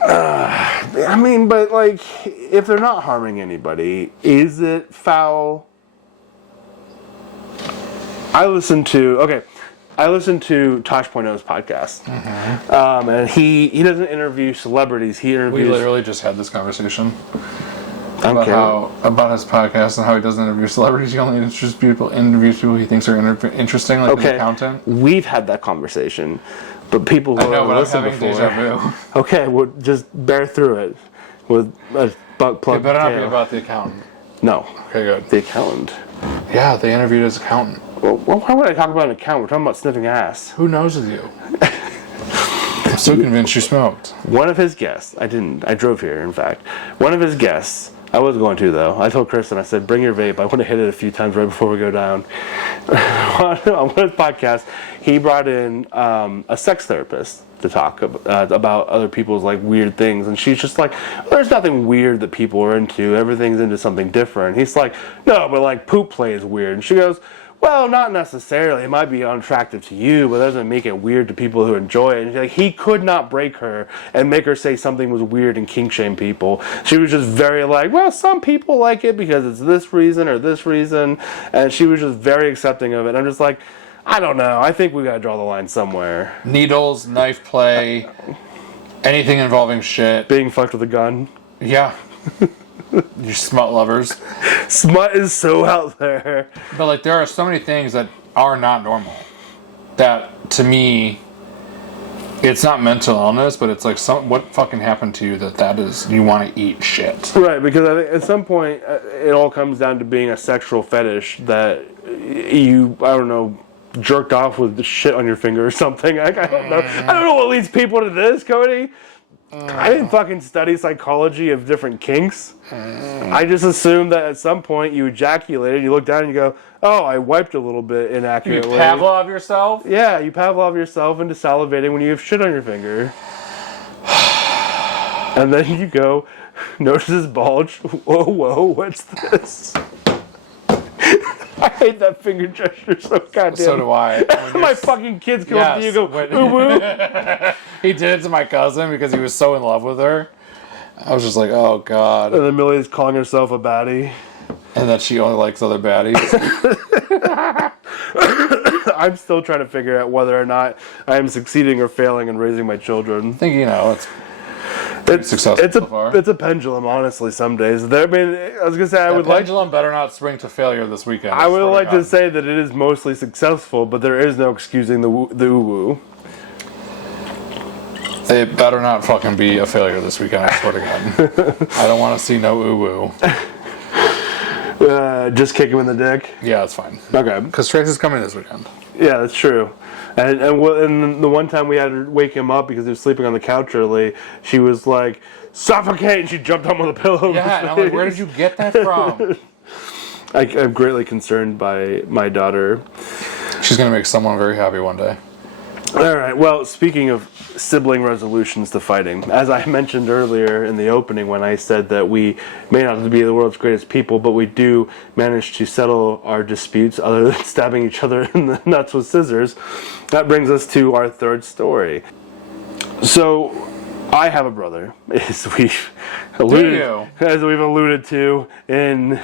I mean, but like, if they're not harming anybody, is it foul? I listened to Tosh.0's podcast, and he doesn't interview celebrities. He interviews. We literally just had this conversation about his podcast and how he doesn't interview celebrities. He only interviews people he thinks are interesting, like an accountant. We've had that conversation, but people who have listened before. Deja vu. Okay, well, just bear through it with a butt plug. It better not tail. be about the accountant. No. Okay, good. The accountant. Yeah, they interviewed his accountant. Well, why would I talk about an accountant? We're talking about sniffing ass. Who knows with you? I'm so convinced you smoked. One of his guests, I didn't. I drove here, in fact. One of his guests, I was going to, though. I told Kristen, I said, bring your vape. I want to hit it a few times right before we go down. On one of his podcasts, he brought in a sex therapist to talk about other people's like weird things, and she's just like, there's nothing weird that people are into. Everything's into something different. He's like, no, but like poop play is weird. And she goes, well, not necessarily. It might be unattractive to you, but that doesn't make it weird to people who enjoy it. And like, he could not break her and make her say something was weird and kink shame people. She was just very like, well, some people like it because it's this reason or this reason. And she was just very accepting of it. And I'm just like, I don't know. I think we got to draw the line somewhere. Needles, knife play, anything involving shit. Being fucked with a gun. Yeah. You smut lovers. Smut is so out there. But like, there are so many things that are not normal. That to me, it's not mental illness, but it's like what fucking happened to you that is you want to eat shit. Right, because I think at some point it all comes down to being a sexual fetish that you, I don't know, jerked off with the shit on your finger or something. I don't know. I don't know what leads people to this, Cody. I didn't fucking study psychology of different kinks. I just assumed that at some point you ejaculated, you look down and you go, oh, I wiped a little bit inaccurately. You Pavlov yourself? Yeah, you Pavlov yourself into salivating when you have shit on your finger. And then you go, notice his bulge. Whoa, what's this? I hate that finger gesture so goddamn. So do I. My fucking kids come up to you and go, ooh, woo. He did it to my cousin because he was so in love with her. I was just like, oh god. And then Millie's calling herself a baddie. And that she only likes other baddies. I'm still trying to figure out whether or not I am succeeding or failing in raising my children. I think, it's successful so far. It's a pendulum, honestly, some days. I was going to say, The pendulum better not swing to failure this weekend. I would like to say that it is mostly successful, but there is no excusing the woo-woo. It better not fucking be a failure this weekend, I swear to God. I don't want to see no woo-woo. Just kick him in the dick? Yeah, it's fine. Okay. Because Tracy's coming this weekend. Yeah, that's true. And the one time we had to wake him up because he was sleeping on the couch early, she was like, suffocate! And she jumped on with a pillow. Yeah, and I'm like, where did you get that from? I'm greatly concerned by my daughter. She's going to make someone very happy one day. All right. Well, speaking of sibling resolutions to fighting, as I mentioned earlier in the opening when I said that we may not be the world's greatest people, but we do manage to settle our disputes other than stabbing each other in the nuts with scissors, that brings us to our third story. So, I have a brother, as we've alluded to in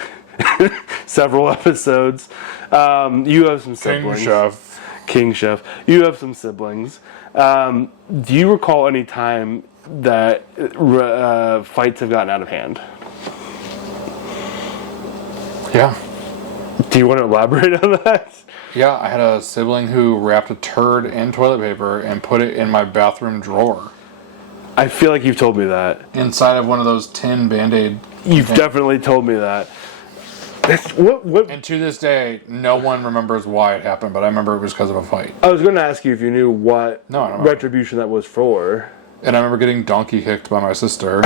several episodes. You have some siblings. King Chef. You have some siblings. Do you recall any time that fights have gotten out of hand? Yeah. Do you want to elaborate on that? Yeah, I had a sibling who wrapped a turd in toilet paper and put it in my bathroom drawer. I feel like you've told me that. Inside of one of those tin Band-Aid. You've definitely told me that. What? And to this day, no one remembers why it happened, but I remember it was because of a fight. I was going to ask you if you knew what I don't know. retribution that was for. And I remember getting donkey kicked by my sister.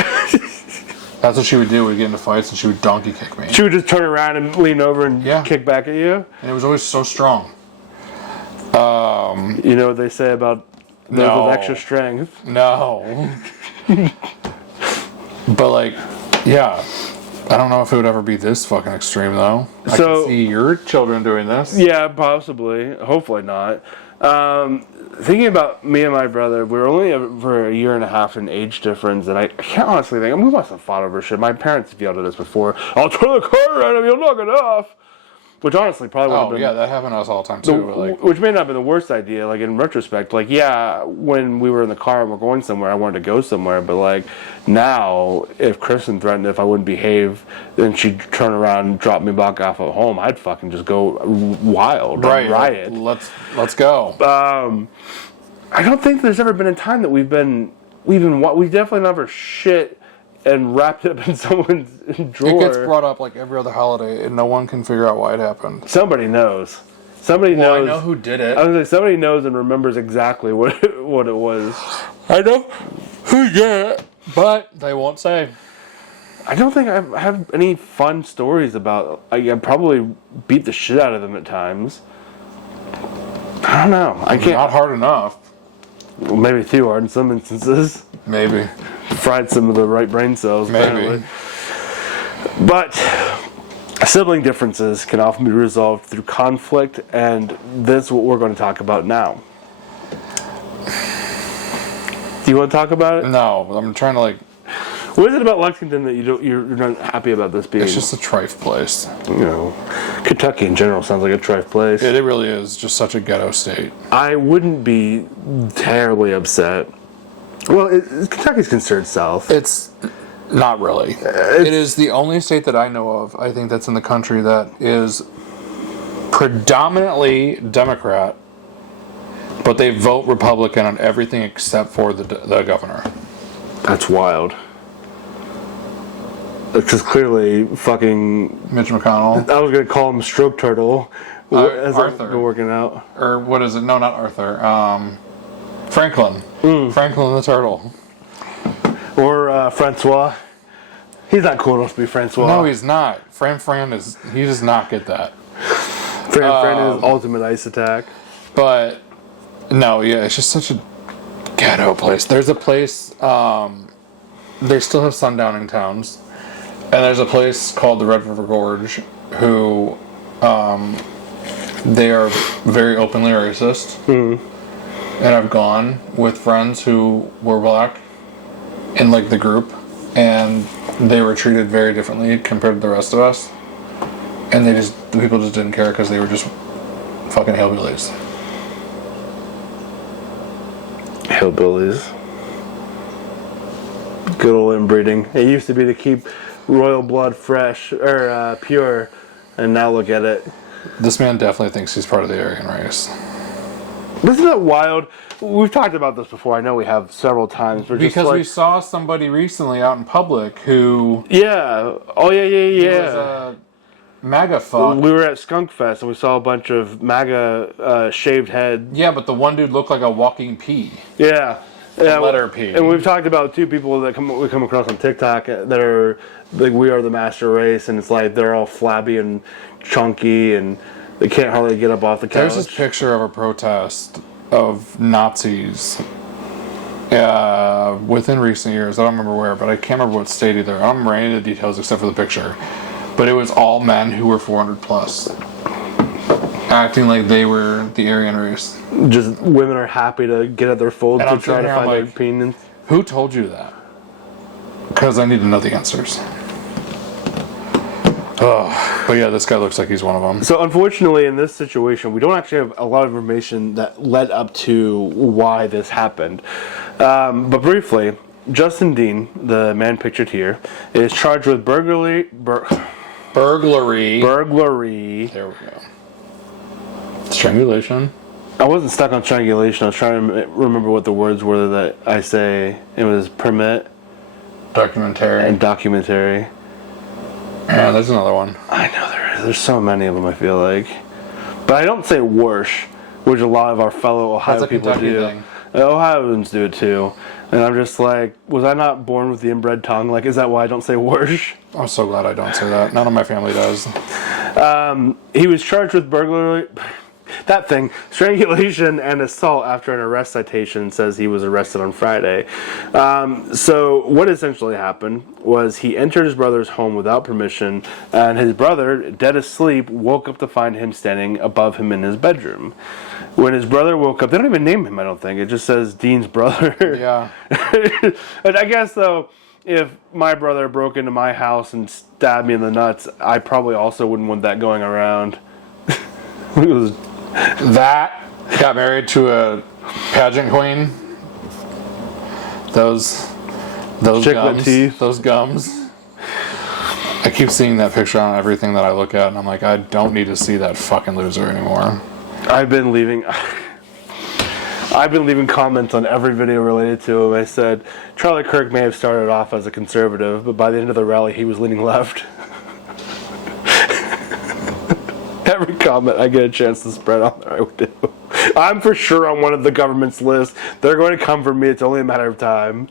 That's what she would do. We'd get into fights and she would donkey kick me. She would just turn around and lean over and kick back at you? And it was always so strong. You know what they say about those with extra strength? No. But like, yeah. I don't know if it would ever be this fucking extreme, though. I can see your children doing this. Yeah, possibly. Hopefully not. Thinking about me and my brother, we were only for a year and a half in age difference, and I can't honestly think, we must have fought over shit. My parents have yelled at us before, I'll turn the car around and you'll knock it off. Which honestly probably would have been... Oh, yeah, that happened to us all the time, too. Which may not have been the worst idea, like, in retrospect. Like, yeah, when we were in the car and we're going somewhere, I wanted to go somewhere. But, like, now, if Kristen threatened if I wouldn't behave, then she'd turn around and drop me back off at home, I'd fucking just go wild. Right. Riot. Let's go. I don't think there's ever been a time that we've definitely never shit and wrapped it up in someone's drawer. It gets brought up like every other holiday, and no one can figure out why it happened. Somebody knows. Somebody knows. I know who did it. I was gonna say, somebody knows and remembers exactly what it was. I know who did it, but they won't say. I don't think I have any fun stories about... I probably beat the shit out of them at times. I don't know. I can't... Not hard enough. Well, maybe too hard in some instances. Maybe. Fried some of the right brain cells, maybe. Apparently. But sibling differences can often be resolved through conflict, and that's what we're going to talk about now. Do you want to talk about it? No, I'm trying to What is it about Lexington that you're not happy about this being? It's just a trife place. You know, Kentucky in general sounds like a trife place. It really is just such a ghetto state. I wouldn't be terribly upset. Well, Kentucky's considered South. It's not really. It is the only state that I know of, I think, that's in the country that is predominantly Democrat, but they vote Republican on everything except for the governor. That's wild. Because clearly, fucking... Mitch McConnell. I was going to call him Stroke Turtle. As Arthur. I've been working out. Or what is it? No, not Arthur. Franklin. Franklin the Turtle. Or Francois. He's not cool enough to be Francois. No, he's not. Fran is... He does not get that. Fran is ultimate ice attack. But, no, yeah, it's just such a ghetto place. There's a place... they still have sundowning towns. And there's a place called the Red River Gorge who... they are very openly racist. And I've gone with friends who were black in, like, the group. and they were treated very differently compared to the rest of us. And the people just didn't care because they were just fucking hillbillies. Hillbillies. Good old inbreeding. It used to be to keep royal blood fresh, or pure, and now look at it. This man definitely thinks he's part of the Aryan race. Isn't that wild? We've talked about this before. I know we have several times. Because we saw somebody recently out in public who... Yeah. Oh, yeah. He was a MAGA fuck. We were at Skunk Fest and we saw a bunch of MAGA shaved head. Yeah, but the one dude looked like a walking pea. Yeah. Letter P. And we've talked about two people that we come across on TikTok that are like, we are the master race, and it's like they're all flabby and chunky and they can't hardly get up off the couch. There's this picture of a protest of Nazis within recent years. I don't remember where, but I can't remember what state either. I don't remember any of the details except for the picture. But it was all men who were 400 plus, acting like they were the Aryan race. Just women are happy to get at their folds to try to find their opinions. Who told you that? Because I need to know the answers. Oh, but yeah, this guy looks like he's one of them. So unfortunately, in this situation, we don't actually have a lot of information that led up to why this happened. But briefly, Justin Dean, the man pictured here, is charged with burglary. Burglary. There we go. Strangulation. I wasn't stuck on strangulation. I was trying to remember what the words were that I say. It was permit. Documentary. And documentary. Yeah, there's another one. I know there is. There's so many of them, I feel like. But I don't say worsh, which a lot of our fellow Ohio people do. Thing. Ohioans do it too. And I'm just like, was I not born with the inbred tongue? Like, is that why I don't say worsh? I'm so glad I don't say that. None of my family does. He was charged with burglary. That thing, strangulation and assault after an arrest citation, says he was arrested on Friday. So what essentially happened was he entered his brother's home without permission, and his brother, dead asleep, woke up to find him standing above him in his bedroom. When his brother woke up, they don't even name him, I don't think. It just says Dean's brother. Yeah. But I guess, though, if my brother broke into my house and stabbed me in the nuts, I probably also wouldn't want that going around. It was... That got married to a pageant queen. Those Chiclet gums. teeth. Those gums. I keep seeing that picture on everything that I look at, and I'm like, I don't need to see that fucking loser anymore. I've been leaving comments on every video related to him. I said Charlie Kirk may have started off as a conservative, but by the end of the rally, he was leaning left. Every comment I get a chance to spread on there, I would do. I'm for sure on one of the government's list. They're going to come for me. It's only a matter of time.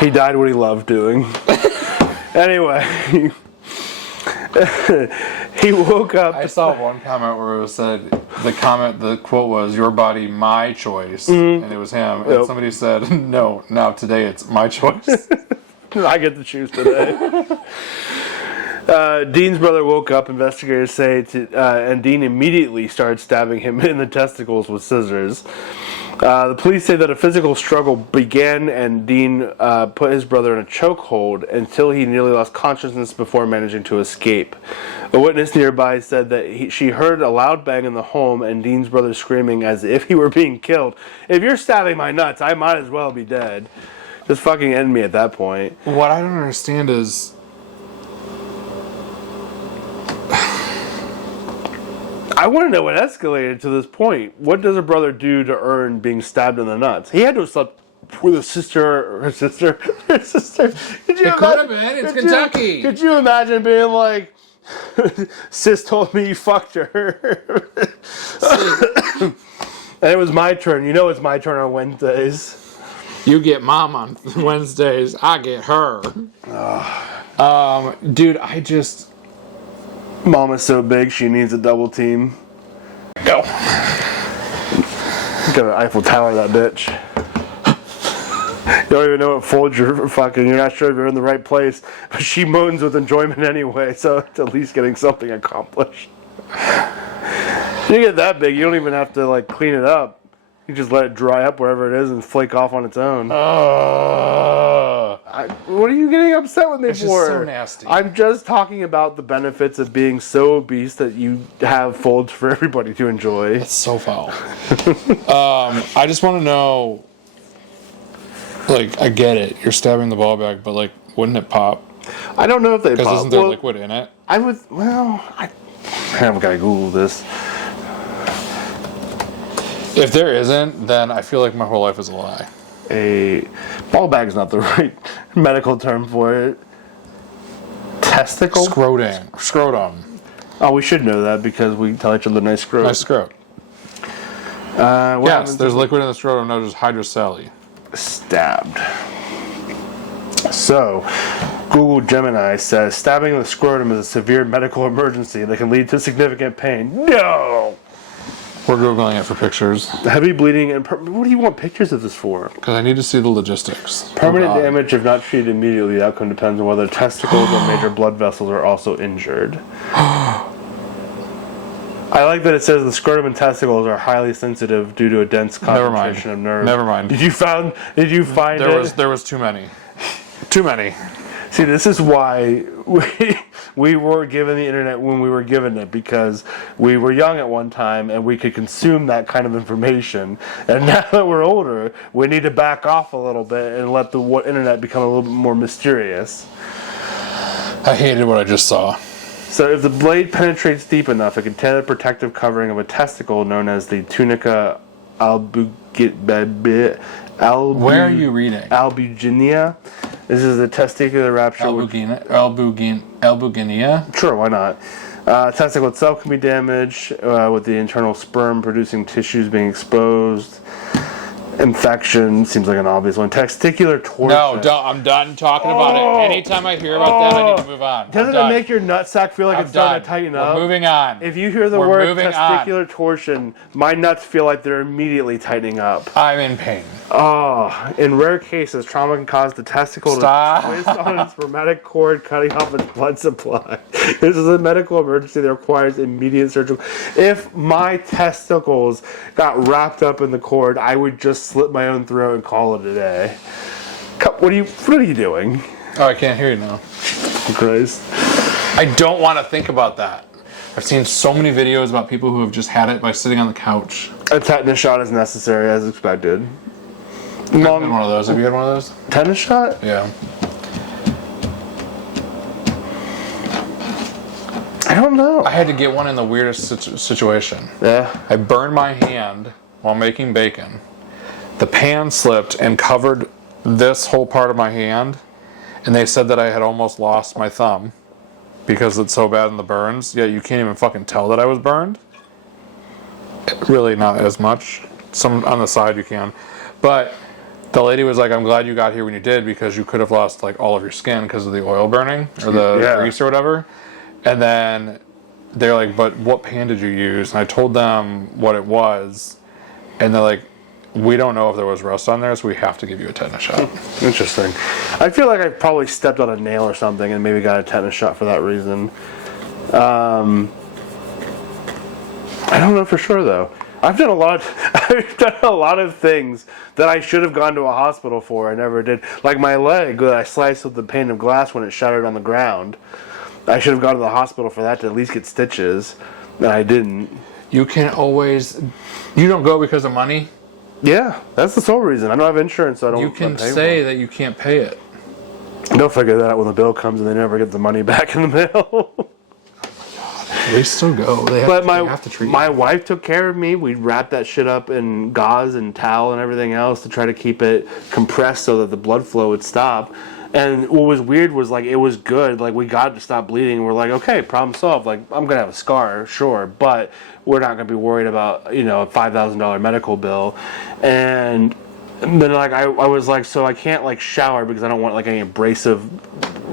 He died what he loved doing. Anyway, he woke up. I saw one comment where it said, the quote was, "Your body, my choice," and it was him. And somebody said, "No, now today it's my choice." I get to choose today. Dean's brother woke up, investigators say, and Dean immediately started stabbing him in the testicles with scissors. The police say that a physical struggle began and Dean put his brother in a chokehold until he nearly lost consciousness before managing to escape. A witness nearby said that she heard a loud bang in the home and Dean's brother screaming as if he were being killed. If you're stabbing my nuts, I might as well be dead. Just fucking end me at that point. What I don't understand is... I want to know what escalated to this point. What does a brother do to earn being stabbed in the nuts? He had to have slept with a sister or her sister. Her sister. Could have been. It's Kentucky. Could you imagine being like, sis told me you fucked her. And it was my turn. You know it's my turn on Wednesdays. You get mom on Wednesdays, I get her. Dude, I just... Mama's so big, she needs a double team. Go. Got an Eiffel Tower, that bitch. You don't even know what fold you're fucking. You're not sure if you're in the right place. But she moans with enjoyment anyway, so it's at least getting something accomplished. You get that big, you don't even have to, like, clean it up. You just let it dry up wherever it is and flake off on its own. What are you getting upset with me It's for? just so nasty. I'm just talking about the benefits of being so obese that you have folds for everybody to enjoy. It's so foul. I just want to know, like, I get it. You're stabbing the ball bag, but, like, wouldn't it pop? I don't know if they Because pop. isn't there liquid in it? I would. Well, I have got to Google this. If there isn't, then I feel like my whole life is a lie. A ball bag's not the right medical term for it. Testicle? Scrotum. Oh, we should know that because we tell each other nice scrot. Nice scrot. Yes, there's liquid in the scrotum known as hydrocele. Stabbed. So, Google Gemini says stabbing the scrotum is a severe medical emergency that can lead to significant pain. No! We're Googling it for pictures. Heavy bleeding and... what do you want pictures of this for? Because I need to see the logistics. Permanent damage, if not treated immediately, the outcome depends on whether testicles or major blood vessels are also injured. I like that it says the scrotum and testicles are highly sensitive due to a dense concentration of nerves. Never mind. Did you find There was too many. Too many. See, this is why we were given the internet when we were given it, because we were young at one time and we could consume that kind of information. And now that we're older, we need to back off a little bit and let the internet become a little bit more mysterious. I hated what I just saw. So if the blade penetrates deep enough, it can tear the protective covering of a testicle known as the tunica albuginea. Where are you reading? Albuginea. This is the testicular rupture. Albuginea? Sure, why not? Testicle itself can be damaged with the internal sperm producing tissues being exposed. Infection seems like an obvious one. Testicular torsion. No, I'm done talking about it. Anytime I hear about that, I need to move on. Doesn't it make your nutsack feel like it's starting to tighten up? We're moving on. If you hear the word testicular torsion, my nuts feel like they're immediately tightening up. I'm in pain. Oh, in rare cases, trauma can cause the testicle to twist on its spermatic cord, cutting off its blood supply. This is a medical emergency that requires immediate surgical. If my testicles got wrapped up in the cord, I would just slit my own throat and call it a day. What are you doing? Oh, I can't hear you now. Christ. I don't want to think about that. I've seen so many videos about people who have just had it by sitting on the couch. A tetanus shot is necessary, as expected. I've had one of those. Have you had one of those? Tetanus shot? Yeah. I don't know. I had to get one in the weirdest situation. Yeah. I burned my hand while making bacon. The pan slipped and covered this whole part of my hand, and they said that I had almost lost my thumb because it's so bad in the burns. Yeah, you can't even fucking tell that I was burned. Really not as much. Some on the side you can. But the lady was like, I'm glad you got here when you did because you could have lost like all of your skin because of the oil burning or the grease or whatever. And then they're like, but what pan did you use? And I told them what it was. And they're like, we don't know if there was rust on there, so we have to give you a tetanus shot. Interesting. I feel like I probably stepped on a nail or something and maybe got a tetanus shot for that reason. I don't know for sure though. I've done a lot of things that I should have gone to a hospital for. I never did. Like my leg that I sliced with the pane of glass when it shattered on the ground. I should have gone to the hospital for that to at least get stitches, and I didn't. You can always... You don't go because of money? Yeah, that's the sole reason. I don't have insurance, so I don't. You can say that you can't pay it. They'll figure that out when the bill comes, and they never get the money back in the mail. They still go. They have to treat my wife took care of me. We wrapped that shit up in gauze and towel and everything else to try to keep it compressed so that the blood flow would stop. And what was weird was, like, it was good. Like, we got it to stop bleeding. We're like, okay, problem solved. Like, I'm going to have a scar, sure, but we're not going to be worried about, a $5,000 medical bill. And then, like, I was like, so I can't, like, shower because I don't want, like, any abrasive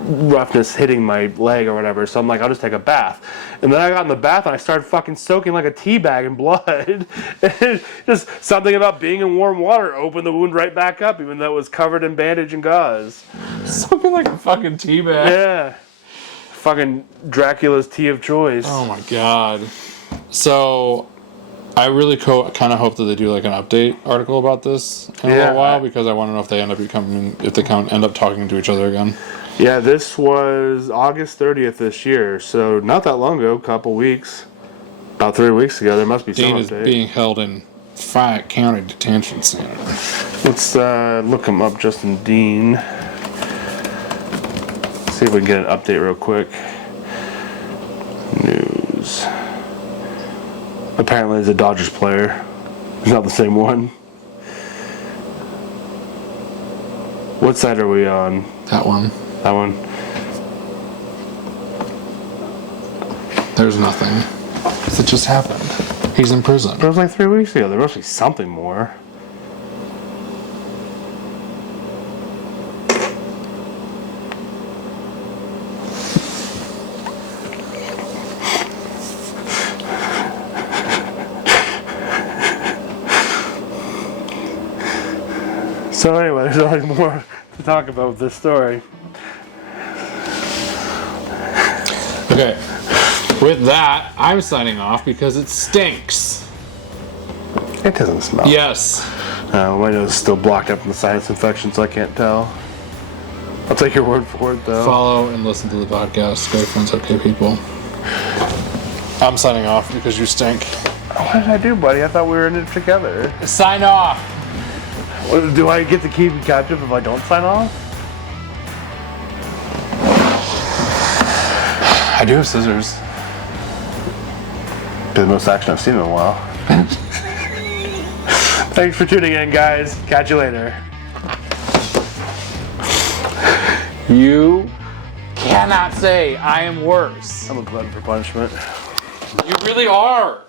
roughness hitting my leg or whatever. So I'm like, I'll just take a bath. And then I got in the bath and I started fucking soaking like a tea bag in blood. And just something about being in warm water opened the wound right back up, even though it was covered in bandage and gauze. Something like a fucking tea bag. Yeah. Fucking Dracula's tea of choice. Oh my god. So, I really kind of hope that they do like an update article about this in a little while, because I want to know if they end up end up talking to each other again. Yeah, this was August 30th this year, so not that long ago, a couple weeks. About 3 weeks ago, there must be Dean some is update. being held in Fayette County Detention Center. Let's look him up, Justin Dean. See if we can get an update real quick. News. Apparently, he's a Dodgers player. He's not the same one. What side are we on? That one. That one. There's nothing. It just happened. He's in prison. That was like 3 weeks ago. There must be something more. So anyway, there's always more to talk about with this story. Okay. With that, I'm signing off because it stinks. It doesn't smell. Yes. My nose is still blocked up from the sinus infection, so I can't tell. I'll take your word for it, though. Follow and listen to the podcast. Great friends, okay people. I'm signing off because you stink. What did I do, buddy? I thought we were in it together. Sign off. Do I get to keep in captive if I don't sign off? I do have scissors. The most action I've seen in a while. Thanks for tuning in, guys. Catch you later. You cannot say I am worse. I'm a glutton for punishment. You really are.